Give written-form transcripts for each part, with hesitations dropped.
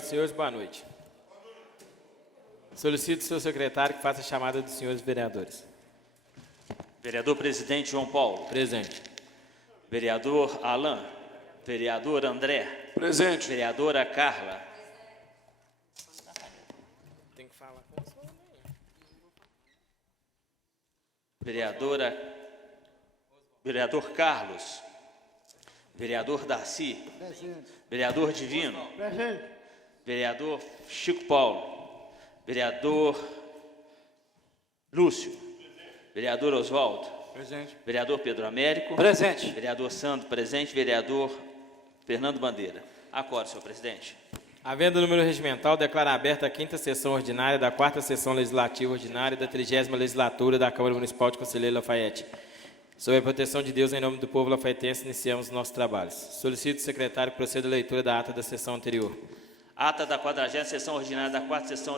Senhores, boa noite. Solicito ao seu secretário que faça a chamada dos senhores vereadores. Vereador presidente João Paulo. Presente. Vereador Alain. Vereador André. Presente. Vereadora Carla. Tem que falar com a sua mãe. Vereador Carlos. Vereador Darcy. Presente. Vereador Divino. Presente. Vereador Chico Paulo. Vereador Lúcio. Vereador Oswaldo. Presente. Vereador Pedro Américo. Presente. Vereador Sandro, presente. Vereador Fernando Bandeira. Acordo, senhor presidente. Havendo número regimental, declaro aberta a 5ª sessão ordinária da 4ª sessão legislativa ordinária da 30ª legislatura da Câmara Municipal de Conselheiro Lafayette. Sob a proteção de Deus, em nome do povo lafaiense, iniciamos nossos trabalhos. Solicito ao secretário que proceda a leitura da ata da sessão anterior. Ata da 40ª sessão ordinária da 4ª sessão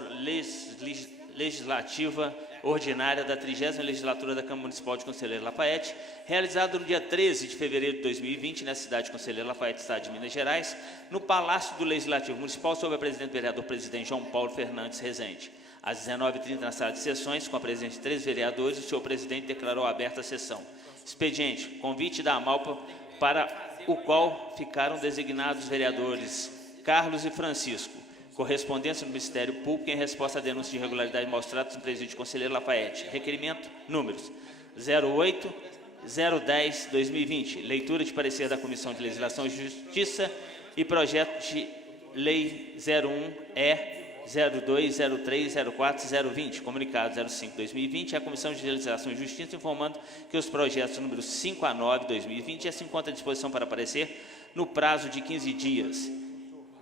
legislativa ordinária da 30ª legislatura da Câmara Municipal de Conselheiro Lafayette, realizado no dia 13 de fevereiro de 2020, na cidade de Conselheiro Lafayette, estado de Minas Gerais, no Palácio do Legislativo Municipal, sob a presidente vereador presidente João Paulo Fernandes Rezende. Às 19h30, na sala de sessões, com a presença de 3 vereadores, o senhor presidente declarou aberta a sessão. Expediente, convite da AMALPA, para o qual ficaram designados vereadores Carlos e Francisco. Correspondência do Ministério Público em resposta à denúncia de irregularidade mostradas no presídio de Conselheiro Lafayette. Requerimento, números 08-010-2020. Leitura de parecer da Comissão de Legislação e Justiça e projeto de lei 01-E-020304-020. Comunicado 05-2020. A Comissão de Legislação e Justiça informando que os projetos números 5 a 9-2020 já se encontram à disposição para parecer no prazo de 15 dias.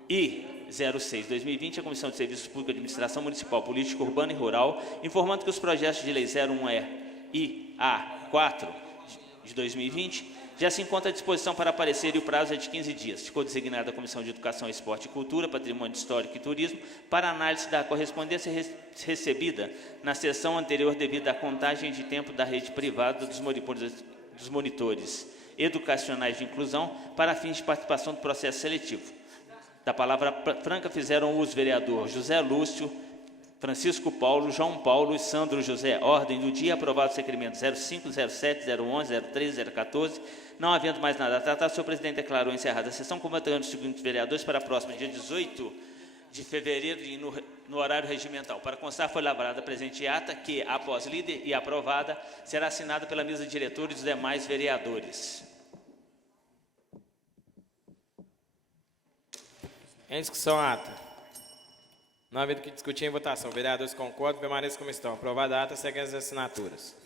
E 06-2020, a Comissão de Serviços Públicos de Administração Municipal, Política Urbana e Rural, informando que os projetos de lei 01E e A4 de 2020 já se encontram à disposição para aparecer e o prazo é de 15 dias. Ficou designada a Comissão de Educação, Esporte e Cultura, Patrimônio Histórico e Turismo para análise da correspondência recebida na sessão anterior devido à contagem de tempo da rede privada dos monitores educacionais de inclusão para fins de participação do processo seletivo. Da palavra franca fizeram uso vereador José Lúcio, Francisco Paulo, João Paulo e Sandro José. Ordem do dia, aprovado os requerimentos 05, 07, 011, 03, 014. Não havendo mais nada a tratar, o senhor presidente declarou encerrada a sessão, convocando os seguintes vereadores para a próxima, dia 18 de fevereiro, e no horário regimental. Para constar, foi lavrada a presente ata, que, após líder e aprovada, será assinada pela mesa de diretores e os demais vereadores. Em discussão, a ata. Não havendo que discutir em votação. Vereadores concordam, permaneçam como estão. Aprovada a ata, seguem as assinaturas.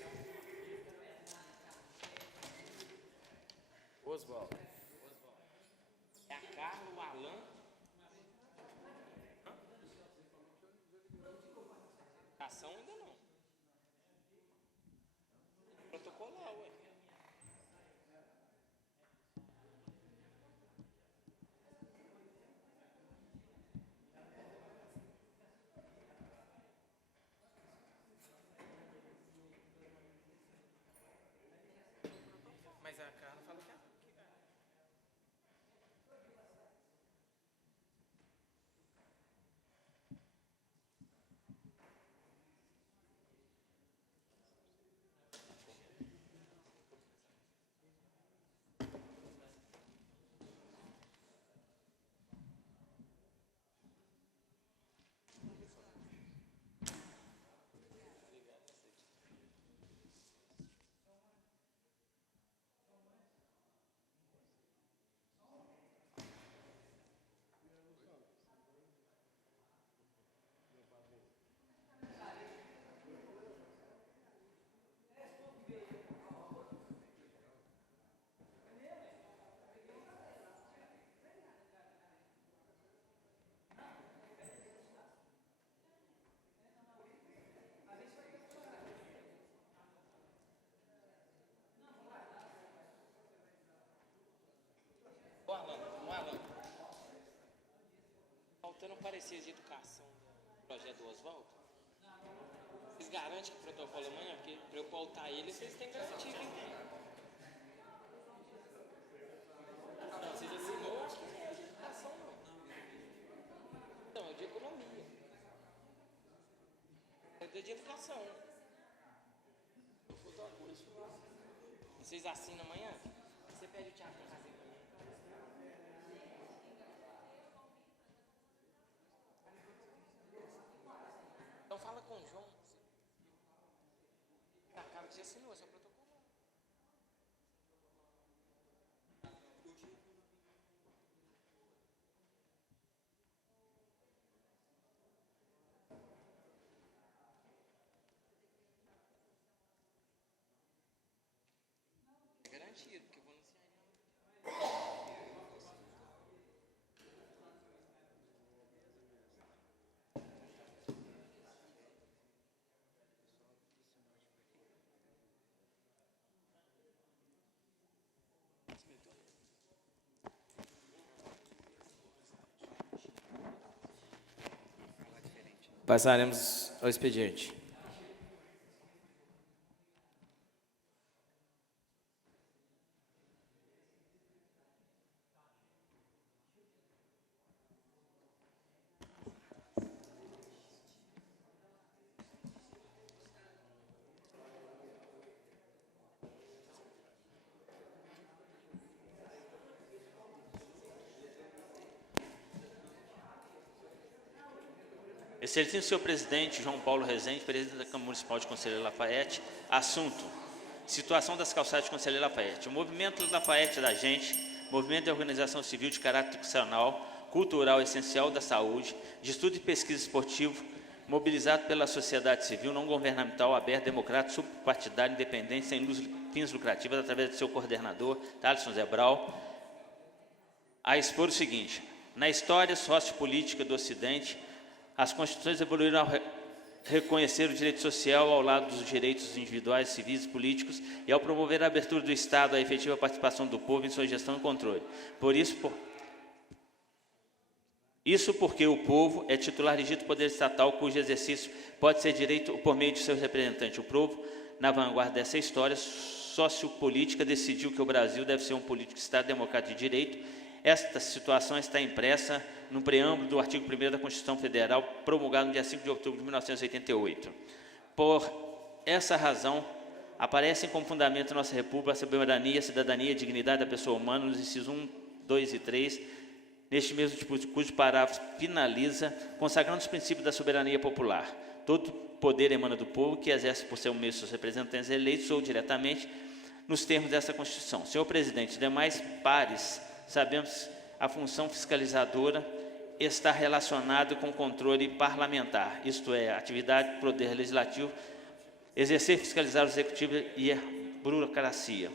Oswaldo. É a Carla, o Alain. Ação ainda não. Protocolar, ué. Mas a Carla falou que é. Faltando parecer de educação do projeto do Oswaldo. Vocês garantem que o protocolo amanhã? Porque para eu pautar ele, vocês têm garantido, hein? Não, vocês assinou, acho que não é educação, não. de educação. Vocês assinam amanhã? Você pede o Thiago para fazer amanhã. Então fala com o João. Tá, cara, que você assinou, seu protocolo. Garantido, porque eu vou anunciar. Passaremos ao expediente. Excelentíssimo senhor presidente João Paulo Rezende, presidente da Câmara Municipal de Conselheiro Lafayette. Assunto: situação das calçadas de Conselheiro Lafayette. O movimento Lafayette da Gente, movimento de organização civil de caráter institucional, cultural essencial da saúde, de estudo e pesquisa esportivo, mobilizado pela sociedade civil não governamental, aberta, democrática, subpartidária, independente, sem fins lucrativos, através de seu coordenador, Thaleson Zebral, a expor o seguinte: na história sociopolítica do Ocidente, as constituições evoluíram ao reconhecer o direito social ao lado dos direitos individuais, civis e políticos e ao promover a abertura do Estado à efetiva participação do povo em sua gestão e controle. Isso porque o povo é titular legítimo do poder estatal, cujo exercício pode ser direito por meio de seus representantes. O povo, na vanguarda dessa história sociopolítica, decidiu que o Brasil deve ser um político Estado democrático de direito. Esta situação está impressa no preâmbulo do artigo 1º da Constituição Federal, promulgado no dia 5 de outubro de 1988. Por essa razão, aparecem como fundamento da nossa República a soberania, a cidadania e a dignidade da pessoa humana, nos incisos 1, 2 e 3, neste mesmo discurso, cujo parágrafo finaliza consagrando os princípios da soberania popular. Todo poder emana do povo, que exerce por seu meio seus representantes eleitos ou diretamente, nos termos dessa Constituição. Senhor presidente, demais pares, sabemos a função fiscalizadora está relacionada com o controle parlamentar, isto é, a atividade do Poder Legislativo, exercer e fiscalizar o Executivo e a burocracia.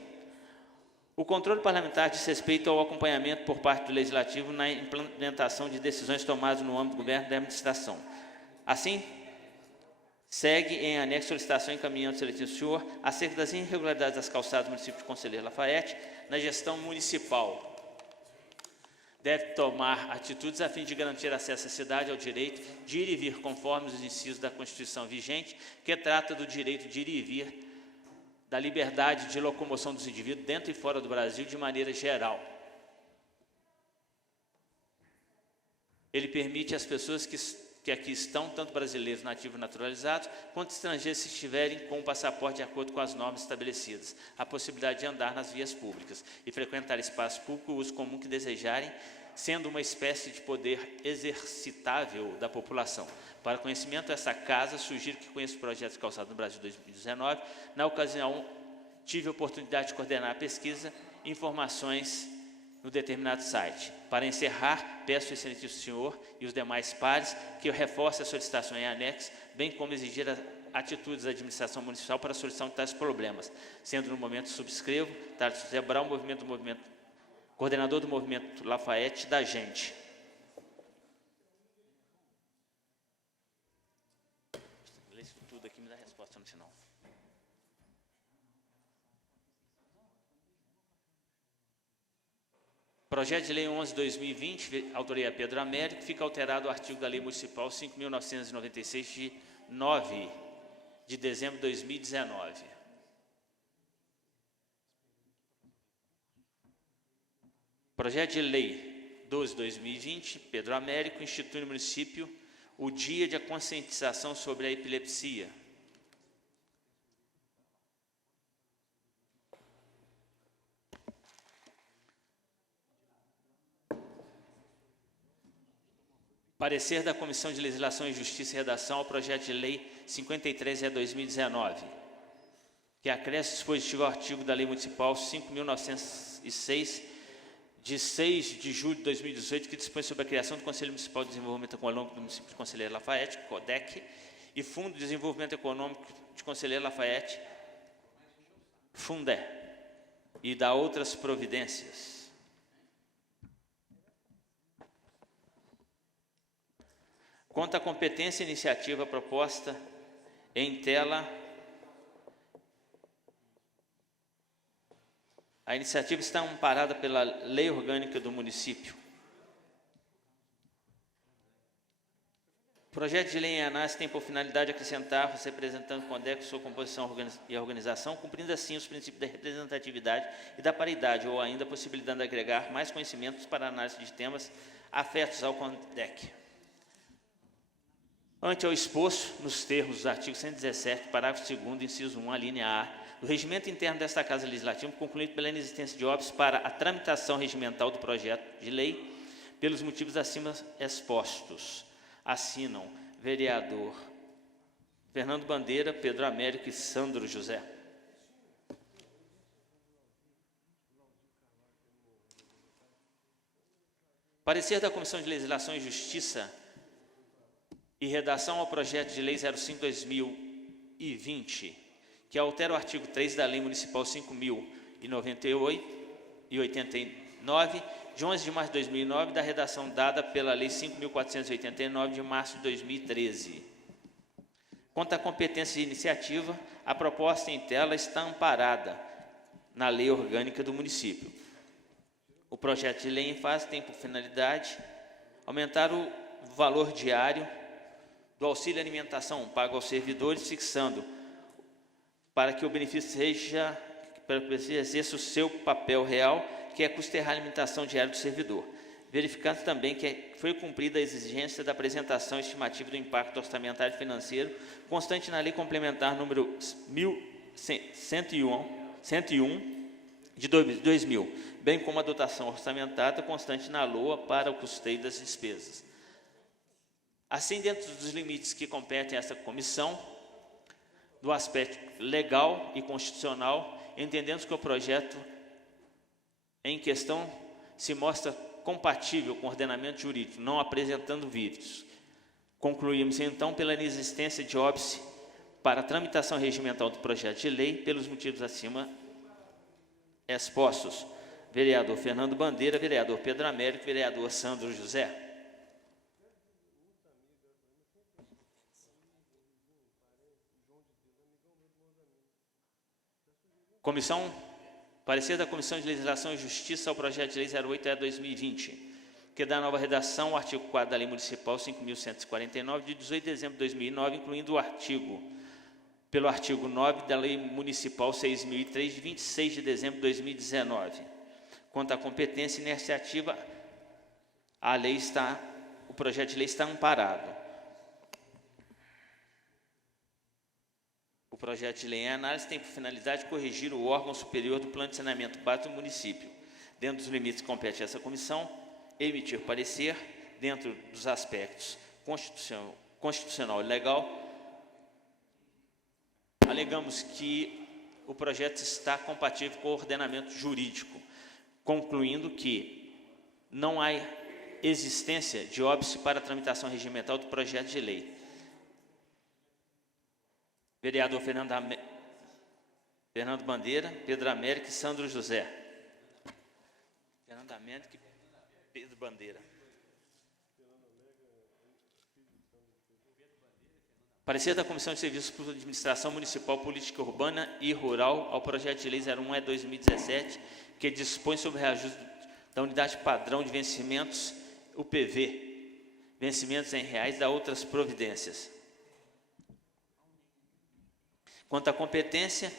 O controle parlamentar diz respeito ao acompanhamento por parte do Legislativo na implementação de decisões tomadas no âmbito do governo e da administração. Assim, segue em anexo solicitação encaminhando ao excelentíssimo senhor acerca das irregularidades das calçadas do município de Conselheiro Lafayette na gestão municipal. Deve tomar atitudes a fim de garantir acesso à cidade ao direito de ir e vir conforme os incisos da Constituição vigente, que trata do direito de ir e vir, da liberdade de locomoção dos indivíduos dentro e fora do Brasil de maneira geral. Ele permite às pessoas que aqui estão, tanto brasileiros nativos naturalizados, quanto estrangeiros, se estiverem com o passaporte de acordo com as normas estabelecidas, a possibilidade de andar nas vias públicas e frequentar espaço público, o uso comum que desejarem, sendo uma espécie de poder exercitável da população. Para conhecimento dessa casa, sugiro que conheça o projeto de calçado no Brasil 2019. Na ocasião, tive a oportunidade de coordenar a pesquisa, informações no determinado site. Para encerrar, peço ao excelentíssimo senhor e os demais pares que eu reforce a solicitação em anexo, bem como exigir atitudes da administração municipal para a solução de tais problemas. Sendo no momento subscrevo, Thaleson Zebral, coordenador do movimento Lafayette da Gente. Lê isso tudo aqui, me dá a resposta no final. Projeto de Lei 11/2020, autoria Pedro Américo, fica alterado o artigo da Lei Municipal 5.996, de 9 de dezembro de 2019. Projeto de Lei 12/2020, Pedro Américo, institui no município o Dia de Conscientização sobre a Epilepsia. Parecer da Comissão de Legislação e Justiça e Redação ao projeto de lei 53/2019, que acresce dispositivo ao artigo da Lei Municipal 5.906, de 6 de julho de 2018, que dispõe sobre a criação do Conselho Municipal de Desenvolvimento Econômico do município de Conselheiro Lafaiete, CODEC, e Fundo de Desenvolvimento Econômico de Conselheiro Lafaiete, Fundé, e da outras providências. Quanto à competência e iniciativa proposta em tela, a iniciativa está amparada pela Lei Orgânica do município. O projeto de lei em análise tem por finalidade acrescentar os representantes do CODEC sua composição e organização, cumprindo assim os princípios da representatividade e da paridade, ou ainda possibilitando agregar mais conhecimentos para a análise de temas afetos ao CODEC. Ante ao exposto, nos termos do artigo 117, parágrafo 2º, inciso 1, a linha A, do regimento interno desta Casa Legislativa, concluído pela inexistência de óbitos para a tramitação regimental do projeto de lei, pelos motivos acima expostos, assinam vereador Fernando Bandeira, Pedro Américo e Sandro José. Parecer da Comissão de Legislação e Justiça e redação ao projeto de lei 05/2020, que altera o artigo 3 da Lei Municipal 5.089, de 11 de março de 2009, da redação dada pela Lei 5.489, de março de 2013. Quanto à competência e iniciativa, a proposta em tela está amparada na Lei Orgânica do município. O projeto de lei em fase tem por finalidade aumentar o valor diário do auxílio alimentação pago aos servidores, fixando para que o benefício exerça o seu papel real, que é custear a alimentação diária do servidor, verificando também que foi cumprida a exigência da apresentação estimativa do impacto orçamentário e financeiro, constante na Lei Complementar número 1101 de 2000, bem como a dotação orçamentada constante na LOA para o custeio das despesas. Assim, dentro dos limites que competem a essa comissão, do aspecto legal e constitucional, entendemos que o projeto em questão se mostra compatível com o ordenamento jurídico, não apresentando vícios. Concluímos, então, pela inexistência de óbice para a tramitação regimental do projeto de lei, pelos motivos acima expostos. Vereador Fernando Bandeira, vereador Pedro Américo, vereador Sandro José. Parecer da Comissão de Legislação e Justiça ao projeto de lei 08/2020, que dá nova redação ao artigo 4º da Lei Municipal 5.149, de 18 de dezembro de 2009, incluindo pelo artigo 9 da Lei Municipal 6.003, de 26 de dezembro de 2019. Quanto à competência e iniciativa, o projeto de lei está amparado. O projeto de lei em análise tem por finalidade corrigir o órgão superior do plano de saneamento básico do município, dentro dos limites que compete a essa comissão, emitir parecer, dentro dos aspectos constitucional e legal. Alegamos que o projeto está compatível com o ordenamento jurídico, concluindo que não há existência de óbice para a tramitação regimental do projeto de lei. Vereador Fernando Bandeira, Pedro Américo e Sandro José. Fernando Américo e Pedro Bandeira. Parecer da Comissão de Serviços Públicos de Administração Municipal, Política Urbana e Rural ao projeto de lei 01/2017, que dispõe sobre o reajuste da unidade padrão de vencimentos, UPV, vencimentos em reais e da outras providências. Quanto à competência,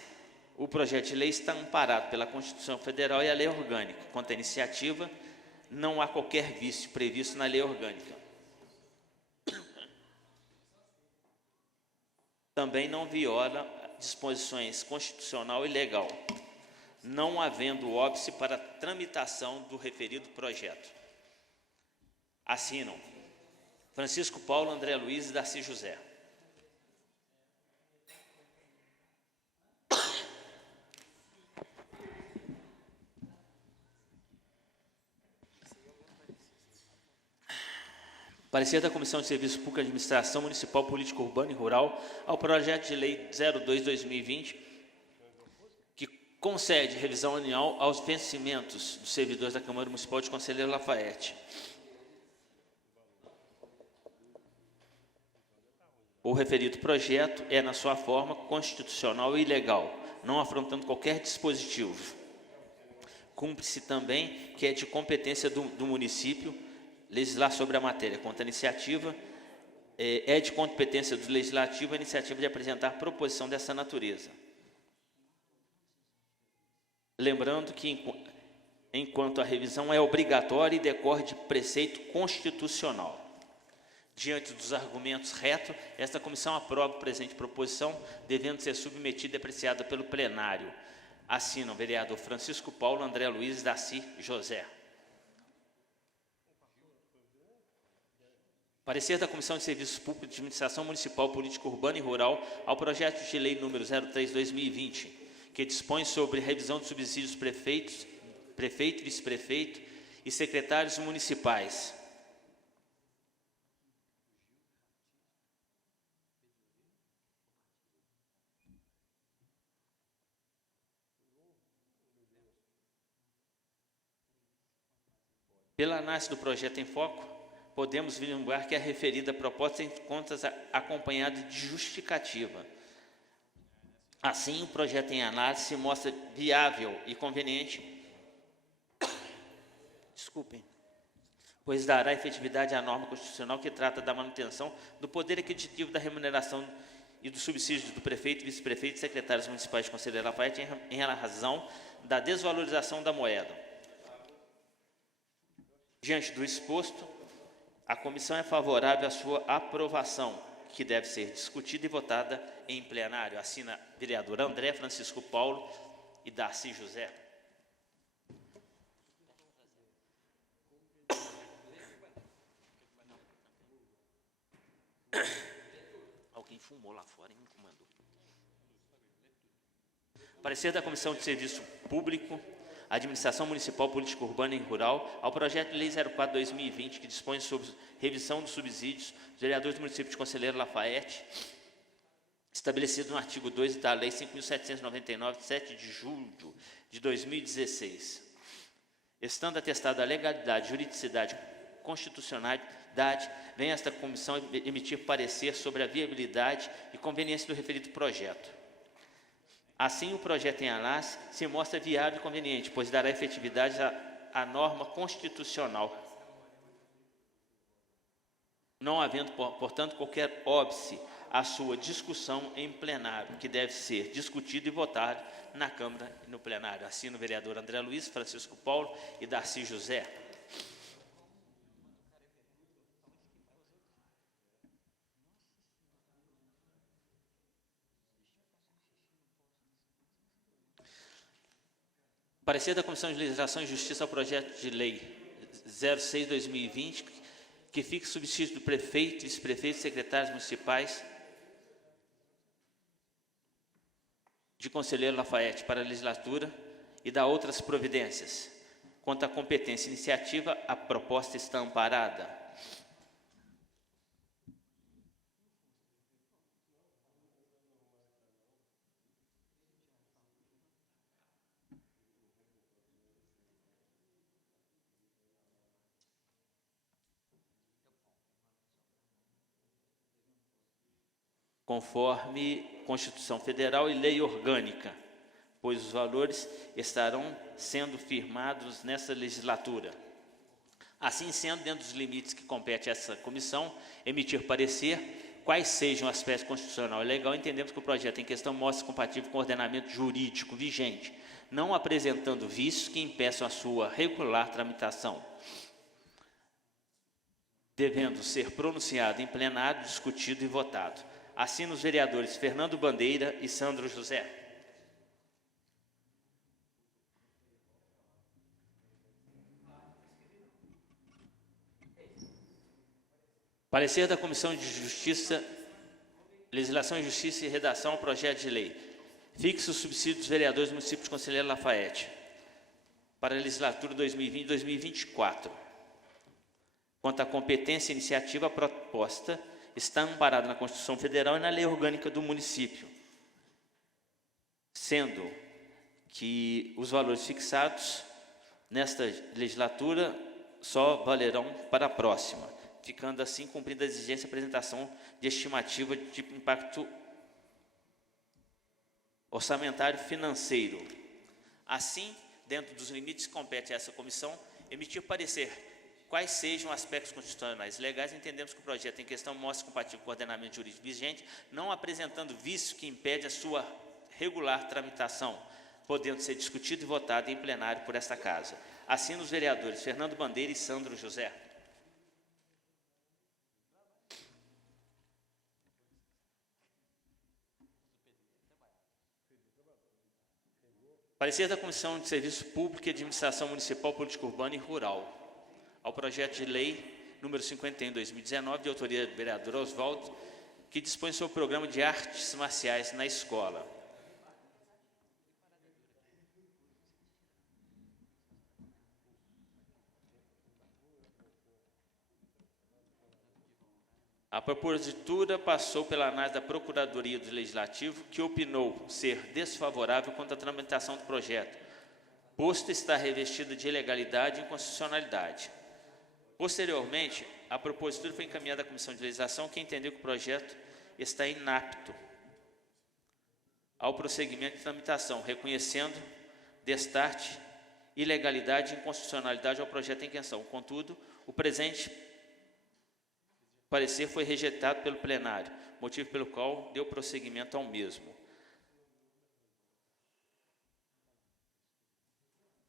o projeto de lei está amparado pela Constituição Federal e a Lei Orgânica. Quanto à iniciativa, não há qualquer vício previsto na Lei Orgânica. também não viola disposições constitucional e legal, não havendo óbice para a tramitação do referido projeto. Assinam Francisco Paulo, André Luiz e Darcy José. Parecer da Comissão de Serviço Público e Administração Municipal, Política Urbana e Rural ao projeto de lei 02/2020, que concede revisão anual aos vencimentos dos servidores da Câmara Municipal de Conselheiro Lafaiete. O referido projeto é, na sua forma, constitucional e legal, não afrontando qualquer dispositivo. Cumpre-se também que é de competência do município legislar sobre a matéria. Quanto à iniciativa, é de competência do Legislativo a iniciativa de apresentar proposição dessa natureza. Lembrando que, enquanto a revisão é obrigatória e decorre de preceito constitucional. Diante dos argumentos retos, esta comissão aprova a presente proposição, devendo ser submetida e apreciada pelo plenário. Assinam o vereador Francisco Paulo, André Luiz e Darcy José. Parecer da Comissão de Serviços Públicos de Administração Municipal, Política Urbana e Rural ao projeto de lei número 03/2020, que dispõe sobre revisão de subsídios prefeito, vice-prefeito e secretários municipais. Pela análise do projeto em foco, podemos vislumbrar que a referida proposta encontra-se acompanhada de justificativa. Assim, o projeto em análise se mostra viável e conveniente, pois dará efetividade à norma constitucional que trata da manutenção do poder aquisitivo da remuneração e do subsídio do prefeito, vice-prefeito e secretários municipais de Conselheiro Lafaiete em razão da desvalorização da moeda. Diante do exposto, a comissão é favorável à sua aprovação, que deve ser discutida e votada em plenário. Assina vereador André, Francisco Paulo e Darcy José. Alguém fumou lá fora e me comandou. Parecer da Comissão de Serviço Público, Administração Municipal, Política Urbana e Rural, ao projeto de lei 04/2020, que dispõe sobre revisão dos subsídios dos vereadores do município de Conselheiro Lafaiete, estabelecido no artigo 2 da Lei 5.799, de 7 de julho de 2016. Estando atestada a legalidade, juridicidade e constitucionalidade, vem esta comissão emitir parecer sobre a viabilidade e conveniência do referido projeto. Assim, o projeto em análise se mostra viável e conveniente, pois dará efetividade à norma constitucional, não havendo, portanto, qualquer óbice à sua discussão em plenário, que deve ser discutido e votado na Câmara e no plenário. Assina o vereador André Luiz, Francisco Paulo e Darcy José. Parecer da Comissão de Legislação e Justiça ao projeto de lei 06/2020, que fixa o subsídio do prefeito, vice-prefeito e secretários municipais de Conselheiro Lafaiete para a legislatura e dá outras providências. Quanto à competência e iniciativa, a proposta está amparada. Conforme Constituição Federal e Lei Orgânica, pois os valores estarão sendo firmados nessa legislatura. Assim sendo, dentro dos limites que compete a essa comissão, emitir parecer, quais sejam os aspectos constitucional e legal, entendemos que o projeto em questão mostra compatível com o ordenamento jurídico vigente, não apresentando vícios que impeçam a sua regular tramitação, devendo ser pronunciado em plenário, discutido e votado. Assinam os vereadores Fernando Bandeira e Sandro José. Parecer da Comissão de Justiça, Legislação e Justiça e Redação ao projeto de lei. Fixa o subsídio dos vereadores do município de Conselheiro Lafaiete para a legislatura 2020-2024. Quanto à competência e iniciativa, a proposta está amparada na Constituição Federal e na Lei Orgânica do município, sendo que os valores fixados nesta legislatura só valerão para a próxima, ficando assim cumprida a exigência de apresentação de estimativa de impacto orçamentário financeiro. Assim, dentro dos limites que compete a essa comissão, emitir parecer quais sejam aspectos constitucionais legais. Entendemos que o projeto em questão mostra compatível com o ordenamento jurídico vigente, não apresentando vício que impede a sua regular tramitação, podendo ser discutido e votado em plenário por esta Casa. Assinam os vereadores Fernando Bandeira e Sandro José. Parecer da Comissão de Serviço Público e Administração Municipal, Política Urbana e Rural ao projeto de lei número 51/2019, de autoria do vereador Oswaldo, que dispõe sobre o programa de artes marciais na escola. A propositura passou pela análise da Procuradoria do Legislativo, que opinou ser desfavorável quanto à tramitação do projeto, posto estar revestida de ilegalidade e inconstitucionalidade. Posteriormente, a propositura foi encaminhada à Comissão de Legislação, que entendeu que o projeto está inapto ao prosseguimento de tramitação, reconhecendo destarte, ilegalidade e inconstitucionalidade ao projeto em questão. Contudo, o presente parecer foi rejeitado pelo plenário, motivo pelo qual deu prosseguimento ao mesmo.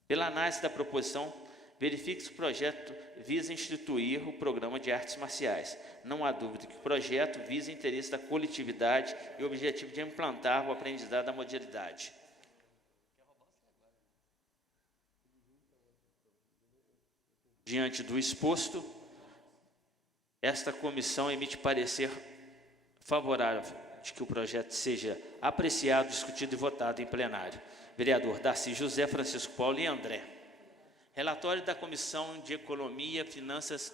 Pela análise da proposição, verifique se o projeto visa instituir o programa de artes marciais. Não há dúvida que o projeto visa o interesse da coletividade e o objetivo de implantar o aprendizado da modernidade. Diante do exposto, esta comissão emite parecer favorável de que o projeto seja apreciado, discutido e votado em plenário. Vereador Darcy José, Francisco Paulo e André. Relatório da Comissão de Economia, Finanças.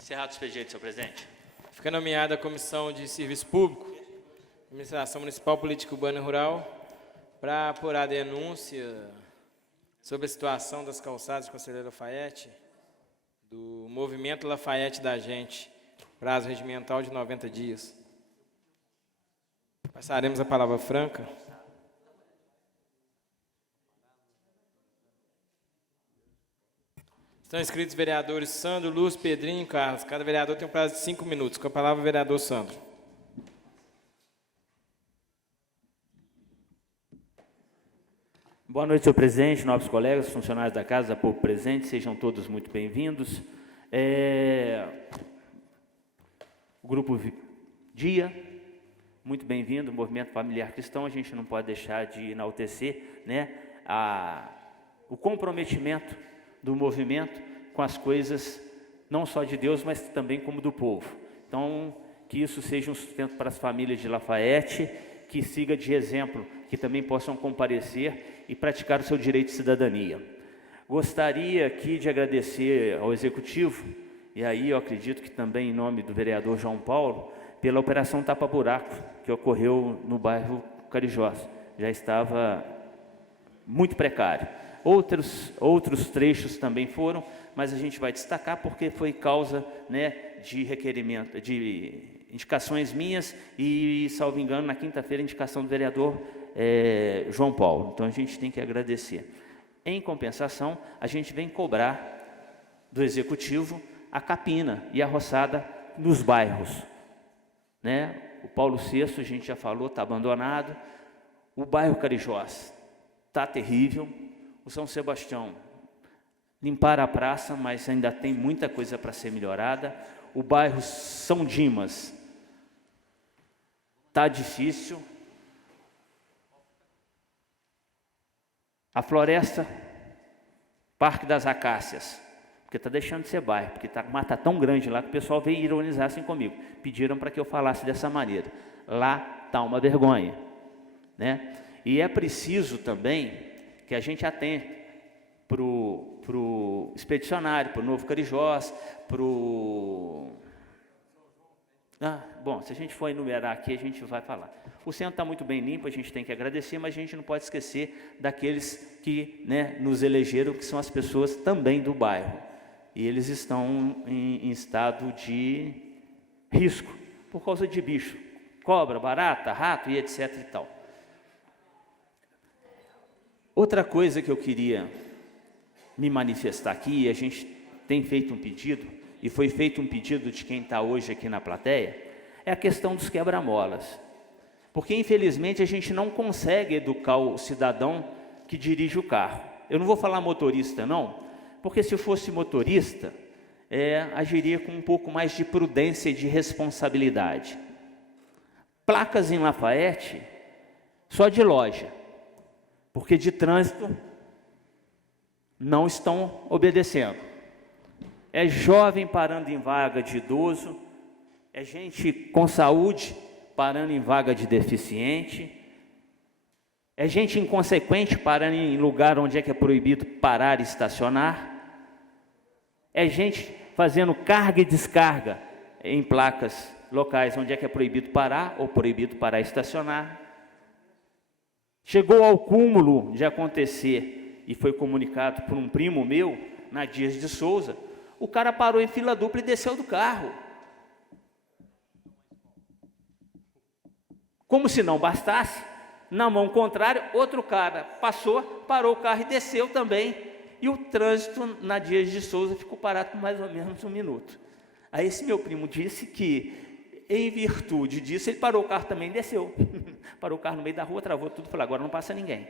Encerrado o expediente, senhor presidente. Fica nomeada a Comissão de Serviço Público, Administração Municipal, Política Urbana e Rural, para apurar a denúncia sobre a situação das calçadas de Conselheiro Lafaiete, do movimento Lafaiete da Gente, prazo regimental de 90 dias. Passaremos a palavra franca. Estão inscritos vereadores Sandro, Lúcio, Pedrinho e Carlos. Cada vereador tem um prazo de 5 minutos. Com a palavra, o vereador Sandro. Boa noite, senhor presidente, nobres colegas, funcionários da Casa, povo presente, sejam todos muito bem-vindos. O Grupo Dia, muito bem-vindo, o Movimento Familiar Cristão, a gente não pode deixar de enaltecer, né, o comprometimento do movimento com as coisas, não só de Deus, mas também como do povo. Então, que isso seja um sustento para as famílias de Lafaiete, que siga de exemplo, que também possam comparecer e praticar o seu direito de cidadania. Gostaria aqui de agradecer ao Executivo, e aí eu acredito que também em nome do vereador João Paulo, pela operação Tapa Buraco, que ocorreu no bairro Carijós. Já estava muito precário. Outros trechos também foram, mas a gente vai destacar porque foi causa, né, de requerimento, de indicações minhas e, salvo engano, na quinta-feira, indicação do vereador João Paulo. Então, a gente tem que agradecer. Em compensação, a gente vem cobrar do Executivo a capina e a roçada nos bairros, né? O Paulo VI, a gente já falou, está abandonado. O bairro Carijós está terrível. O São Sebastião, limparam a praça, mas ainda tem muita coisa para ser melhorada. O bairro São Dimas está difícil. A Floresta, Parque das Acácias, porque está deixando de ser bairro, porque está uma mata tão grande lá que o pessoal veio ironizar assim comigo. Pediram para que eu falasse dessa maneira. Lá está uma vergonha, né? E é preciso também que a gente atente para o expedicionário, para o Novo Carijós, para o... bom, se a gente for enumerar aqui, a gente vai falar. O centro está muito bem limpo, a gente tem que agradecer, mas a gente não pode esquecer daqueles que, né, nos elegeram, que são as pessoas também do bairro. E eles estão em estado de risco, por causa de bicho, cobra, barata, rato e etc. e tal. Outra coisa que eu queria me manifestar aqui, a gente tem feito um pedido, e foi feito um pedido de quem está hoje aqui na plateia, é a questão dos quebra-molas. Porque, infelizmente, a gente não consegue educar o cidadão que dirige o carro. Eu não vou falar motorista, não, porque se fosse motorista, agiria com um pouco mais de prudência e de responsabilidade. Placas em Lafayette, só de loja, porque de trânsito não estão obedecendo. É jovem parando em vaga de idoso, é gente com saúde parando em vaga de deficiente, é gente inconsequente parando em lugar onde é que é proibido parar e estacionar, é gente fazendo carga e descarga em placas locais onde é que é proibido parar ou proibido parar e estacionar. Chegou ao cúmulo de acontecer, e foi comunicado por um primo meu, na Dias de Souza, o cara parou em fila dupla e desceu do carro. Como se não bastasse, na mão contrária, outro cara passou, parou o carro e desceu também. E o trânsito na Dias de Souza ficou parado por mais ou menos 1 minuto. Aí esse meu primo disse que, em virtude disso, ele parou o carro também e desceu. Parou o carro no meio da rua, travou tudo, falou, agora não passa ninguém.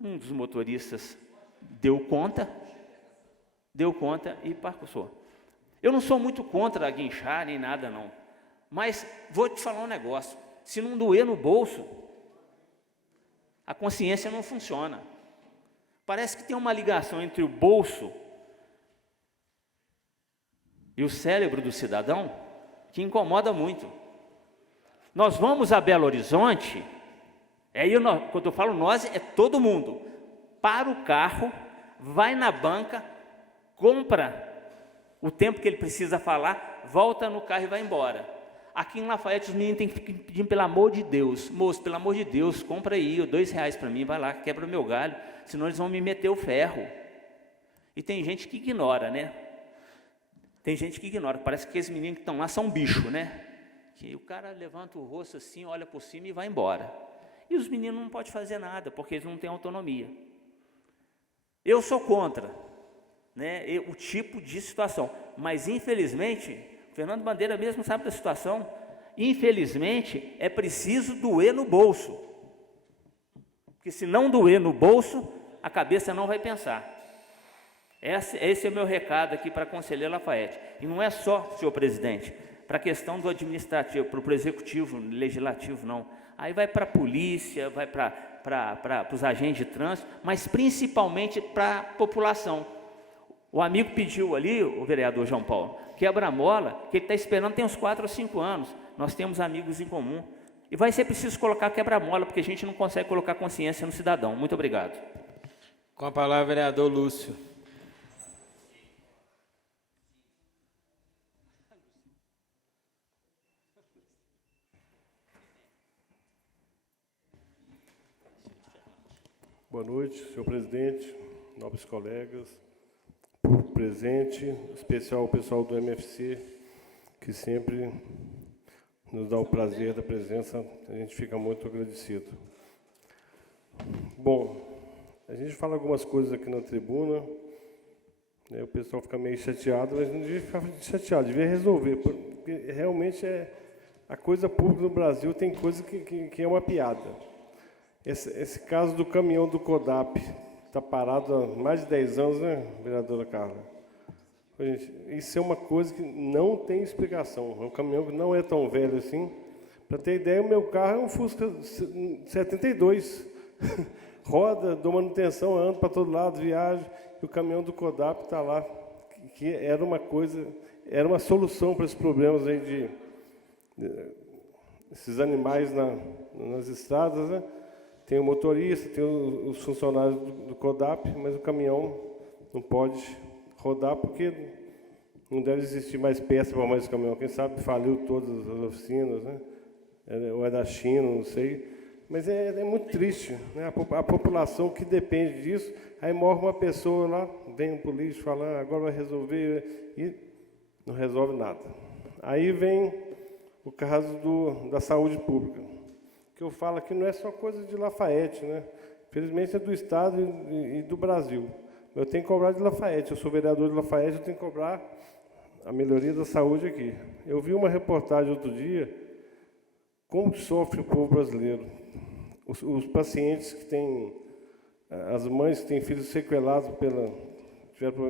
Um dos motoristas deu conta e passou. Eu não sou muito contra a guinchar nem nada não, mas vou te falar um negócio, se não doer no bolso, a consciência não funciona. Parece que tem uma ligação entre o bolso e o cérebro do cidadão que incomoda muito. Nós vamos a Belo Horizonte, quando eu falo nós, é todo mundo, para o carro, vai na banca, compra o tempo que ele precisa falar, volta no carro e vai embora. Aqui em Lafayette os meninos têm que pedir, pelo amor de Deus, moço, pelo amor de Deus, compra aí, R$2 para mim, vai lá, quebra o meu galho, senão eles vão me meter o ferro. E tem gente que ignora, né? Tem gente que ignora, parece que esses meninos que estão lá são bicho, né? Que o cara levanta o rosto assim, olha por cima e vai embora. E os meninos não podem fazer nada, porque eles não têm autonomia. Eu sou contra, né, o tipo de situação, mas infelizmente, Fernando Bandeira mesmo sabe da situação, infelizmente é preciso doer no bolso, porque se não doer no bolso, a cabeça não vai pensar. Esse é o meu recado aqui para a Conselheira Lafayette, e não é só, senhor presidente, para a questão do administrativo, para o executivo, legislativo não, aí vai para a polícia, vai para os agentes de trânsito, mas principalmente para a população. O amigo pediu ali, o vereador João Paulo, quebra-mola, que ele está esperando tem uns 4 ou 5 anos, nós temos amigos em comum, e vai ser preciso colocar quebra-mola, porque a gente não consegue colocar consciência no cidadão. Muito obrigado. Com a palavra, vereador Lúcio. Boa noite, senhor presidente, nobres colegas, público presente, em especial o pessoal do MFC, que sempre nos dá o prazer da presença, a gente fica muito agradecido. Bom, a gente fala algumas coisas aqui na tribuna, né, o pessoal fica meio chateado, mas não devia ficar chateado, devia resolver, porque realmente A coisa pública no Brasil tem coisa que é uma piada. Esse caso do caminhão do CODAP está parado há mais de 10 anos, né, vereadora Carla? Gente, isso é uma coisa que não tem explicação. É um caminhão que não é tão velho assim. Para ter ideia, o meu carro é um Fusca 72. Roda, dou manutenção, ando para todo lado, viajo. E o caminhão do CODAP está lá, que era uma coisa, era uma solução para esses problemas aí de esses animais nas estradas, né? Tem o motorista, tem os funcionários do CODAP, mas o caminhão não pode rodar porque não deve existir mais peça para mais caminhão. Quem sabe faliu todas as oficinas, né? Ou é da China, não sei. Mas é muito triste, né? A população que depende disso, aí morre uma pessoa lá, vem um político falando, agora vai resolver, e não resolve nada. Aí vem o caso da saúde pública, que eu falo que não é só coisa de Lafayette, né? Infelizmente é do Estado e do Brasil. Eu tenho que cobrar de Lafayette, eu sou vereador de Lafayette, eu tenho que cobrar a melhoria da saúde aqui. Eu vi uma reportagem outro dia, como sofre o povo brasileiro. Os pacientes que têm, as mães que têm filhos sequelados tiveram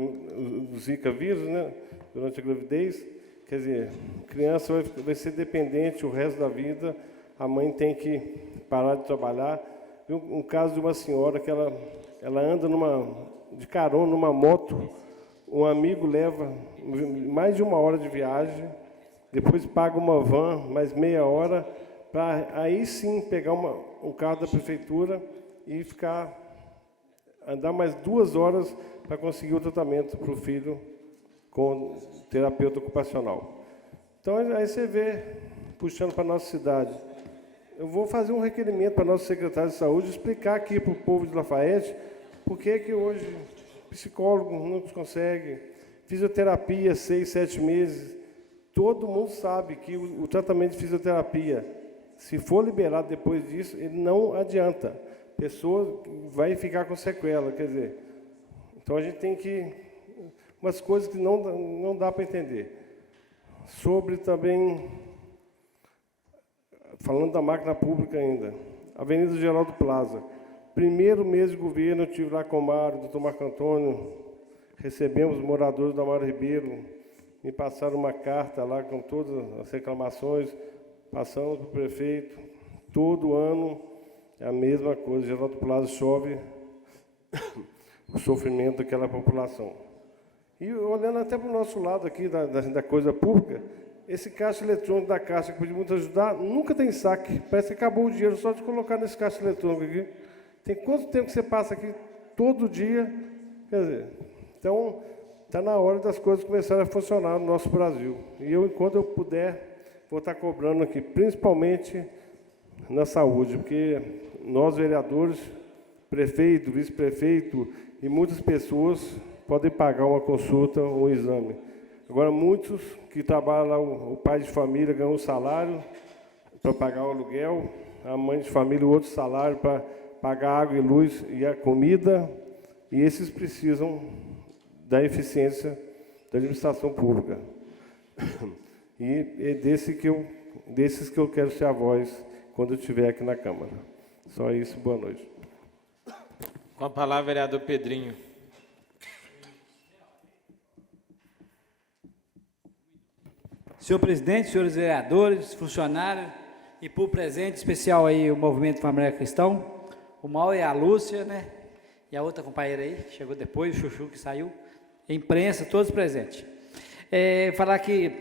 o Zika vírus, né, durante a gravidez, quer dizer, a criança vai ser dependente o resto da vida, a mãe tem que parar de trabalhar. Um caso de uma senhora que ela anda de carona numa moto, um amigo leva mais de 1 hora de viagem, depois paga uma van, mais meia hora, para aí sim pegar um carro da prefeitura e andar mais 2 horas para conseguir o tratamento para o filho com terapeuta ocupacional. Então, aí você vê, puxando para a nossa cidade, eu vou fazer um requerimento para nosso secretário de saúde, explicar aqui para o povo de Lafayette por que hoje psicólogo não consegue, fisioterapia 6, 7 meses. Todo mundo sabe que o tratamento de fisioterapia, se for liberado depois disso, ele não adianta. A pessoa vai ficar com sequela, quer dizer. Então, a gente tem que... umas coisas que não dá para entender. Sobre também... falando da máquina pública ainda. Avenida Geraldo Plaza. Primeiro mês de governo, eu estive lá com o Mário, o doutor Marco Antônio, recebemos os moradores da Mário Ribeiro, me passaram uma carta lá com todas as reclamações, passamos para o prefeito, todo ano é a mesma coisa, Geraldo Plaza chove o sofrimento daquela população. E olhando até para o nosso lado aqui da coisa pública, esse caixa eletrônico da Caixa, que podia muito ajudar, nunca tem saque, parece que acabou o dinheiro só de colocar nesse caixa eletrônico aqui. Tem quanto tempo que você passa aqui todo dia? Quer dizer, então, está na hora das coisas começarem a funcionar no nosso Brasil. E eu, enquanto eu puder, vou estar cobrando aqui, principalmente na saúde, porque nós, vereadores, prefeito, vice-prefeito e muitas pessoas podem pagar uma consulta ou um exame. Agora, muitos que trabalham lá, o pai de família ganha um salário para pagar o aluguel, a mãe de família outro salário para pagar água e luz e a comida, e esses precisam da eficiência da administração pública. E é desses que eu quero ser a voz quando eu estiver aqui na Câmara. Só isso, boa noite. Com a palavra, vereador Pedrinho. Senhor presidente, senhores vereadores, funcionários e por presente especial aí o Movimento Família Cristão, o Mauro e a Lúcia, né? E a outra companheira aí, chegou depois, o Chuchu que saiu, a imprensa, todos presentes. Falar que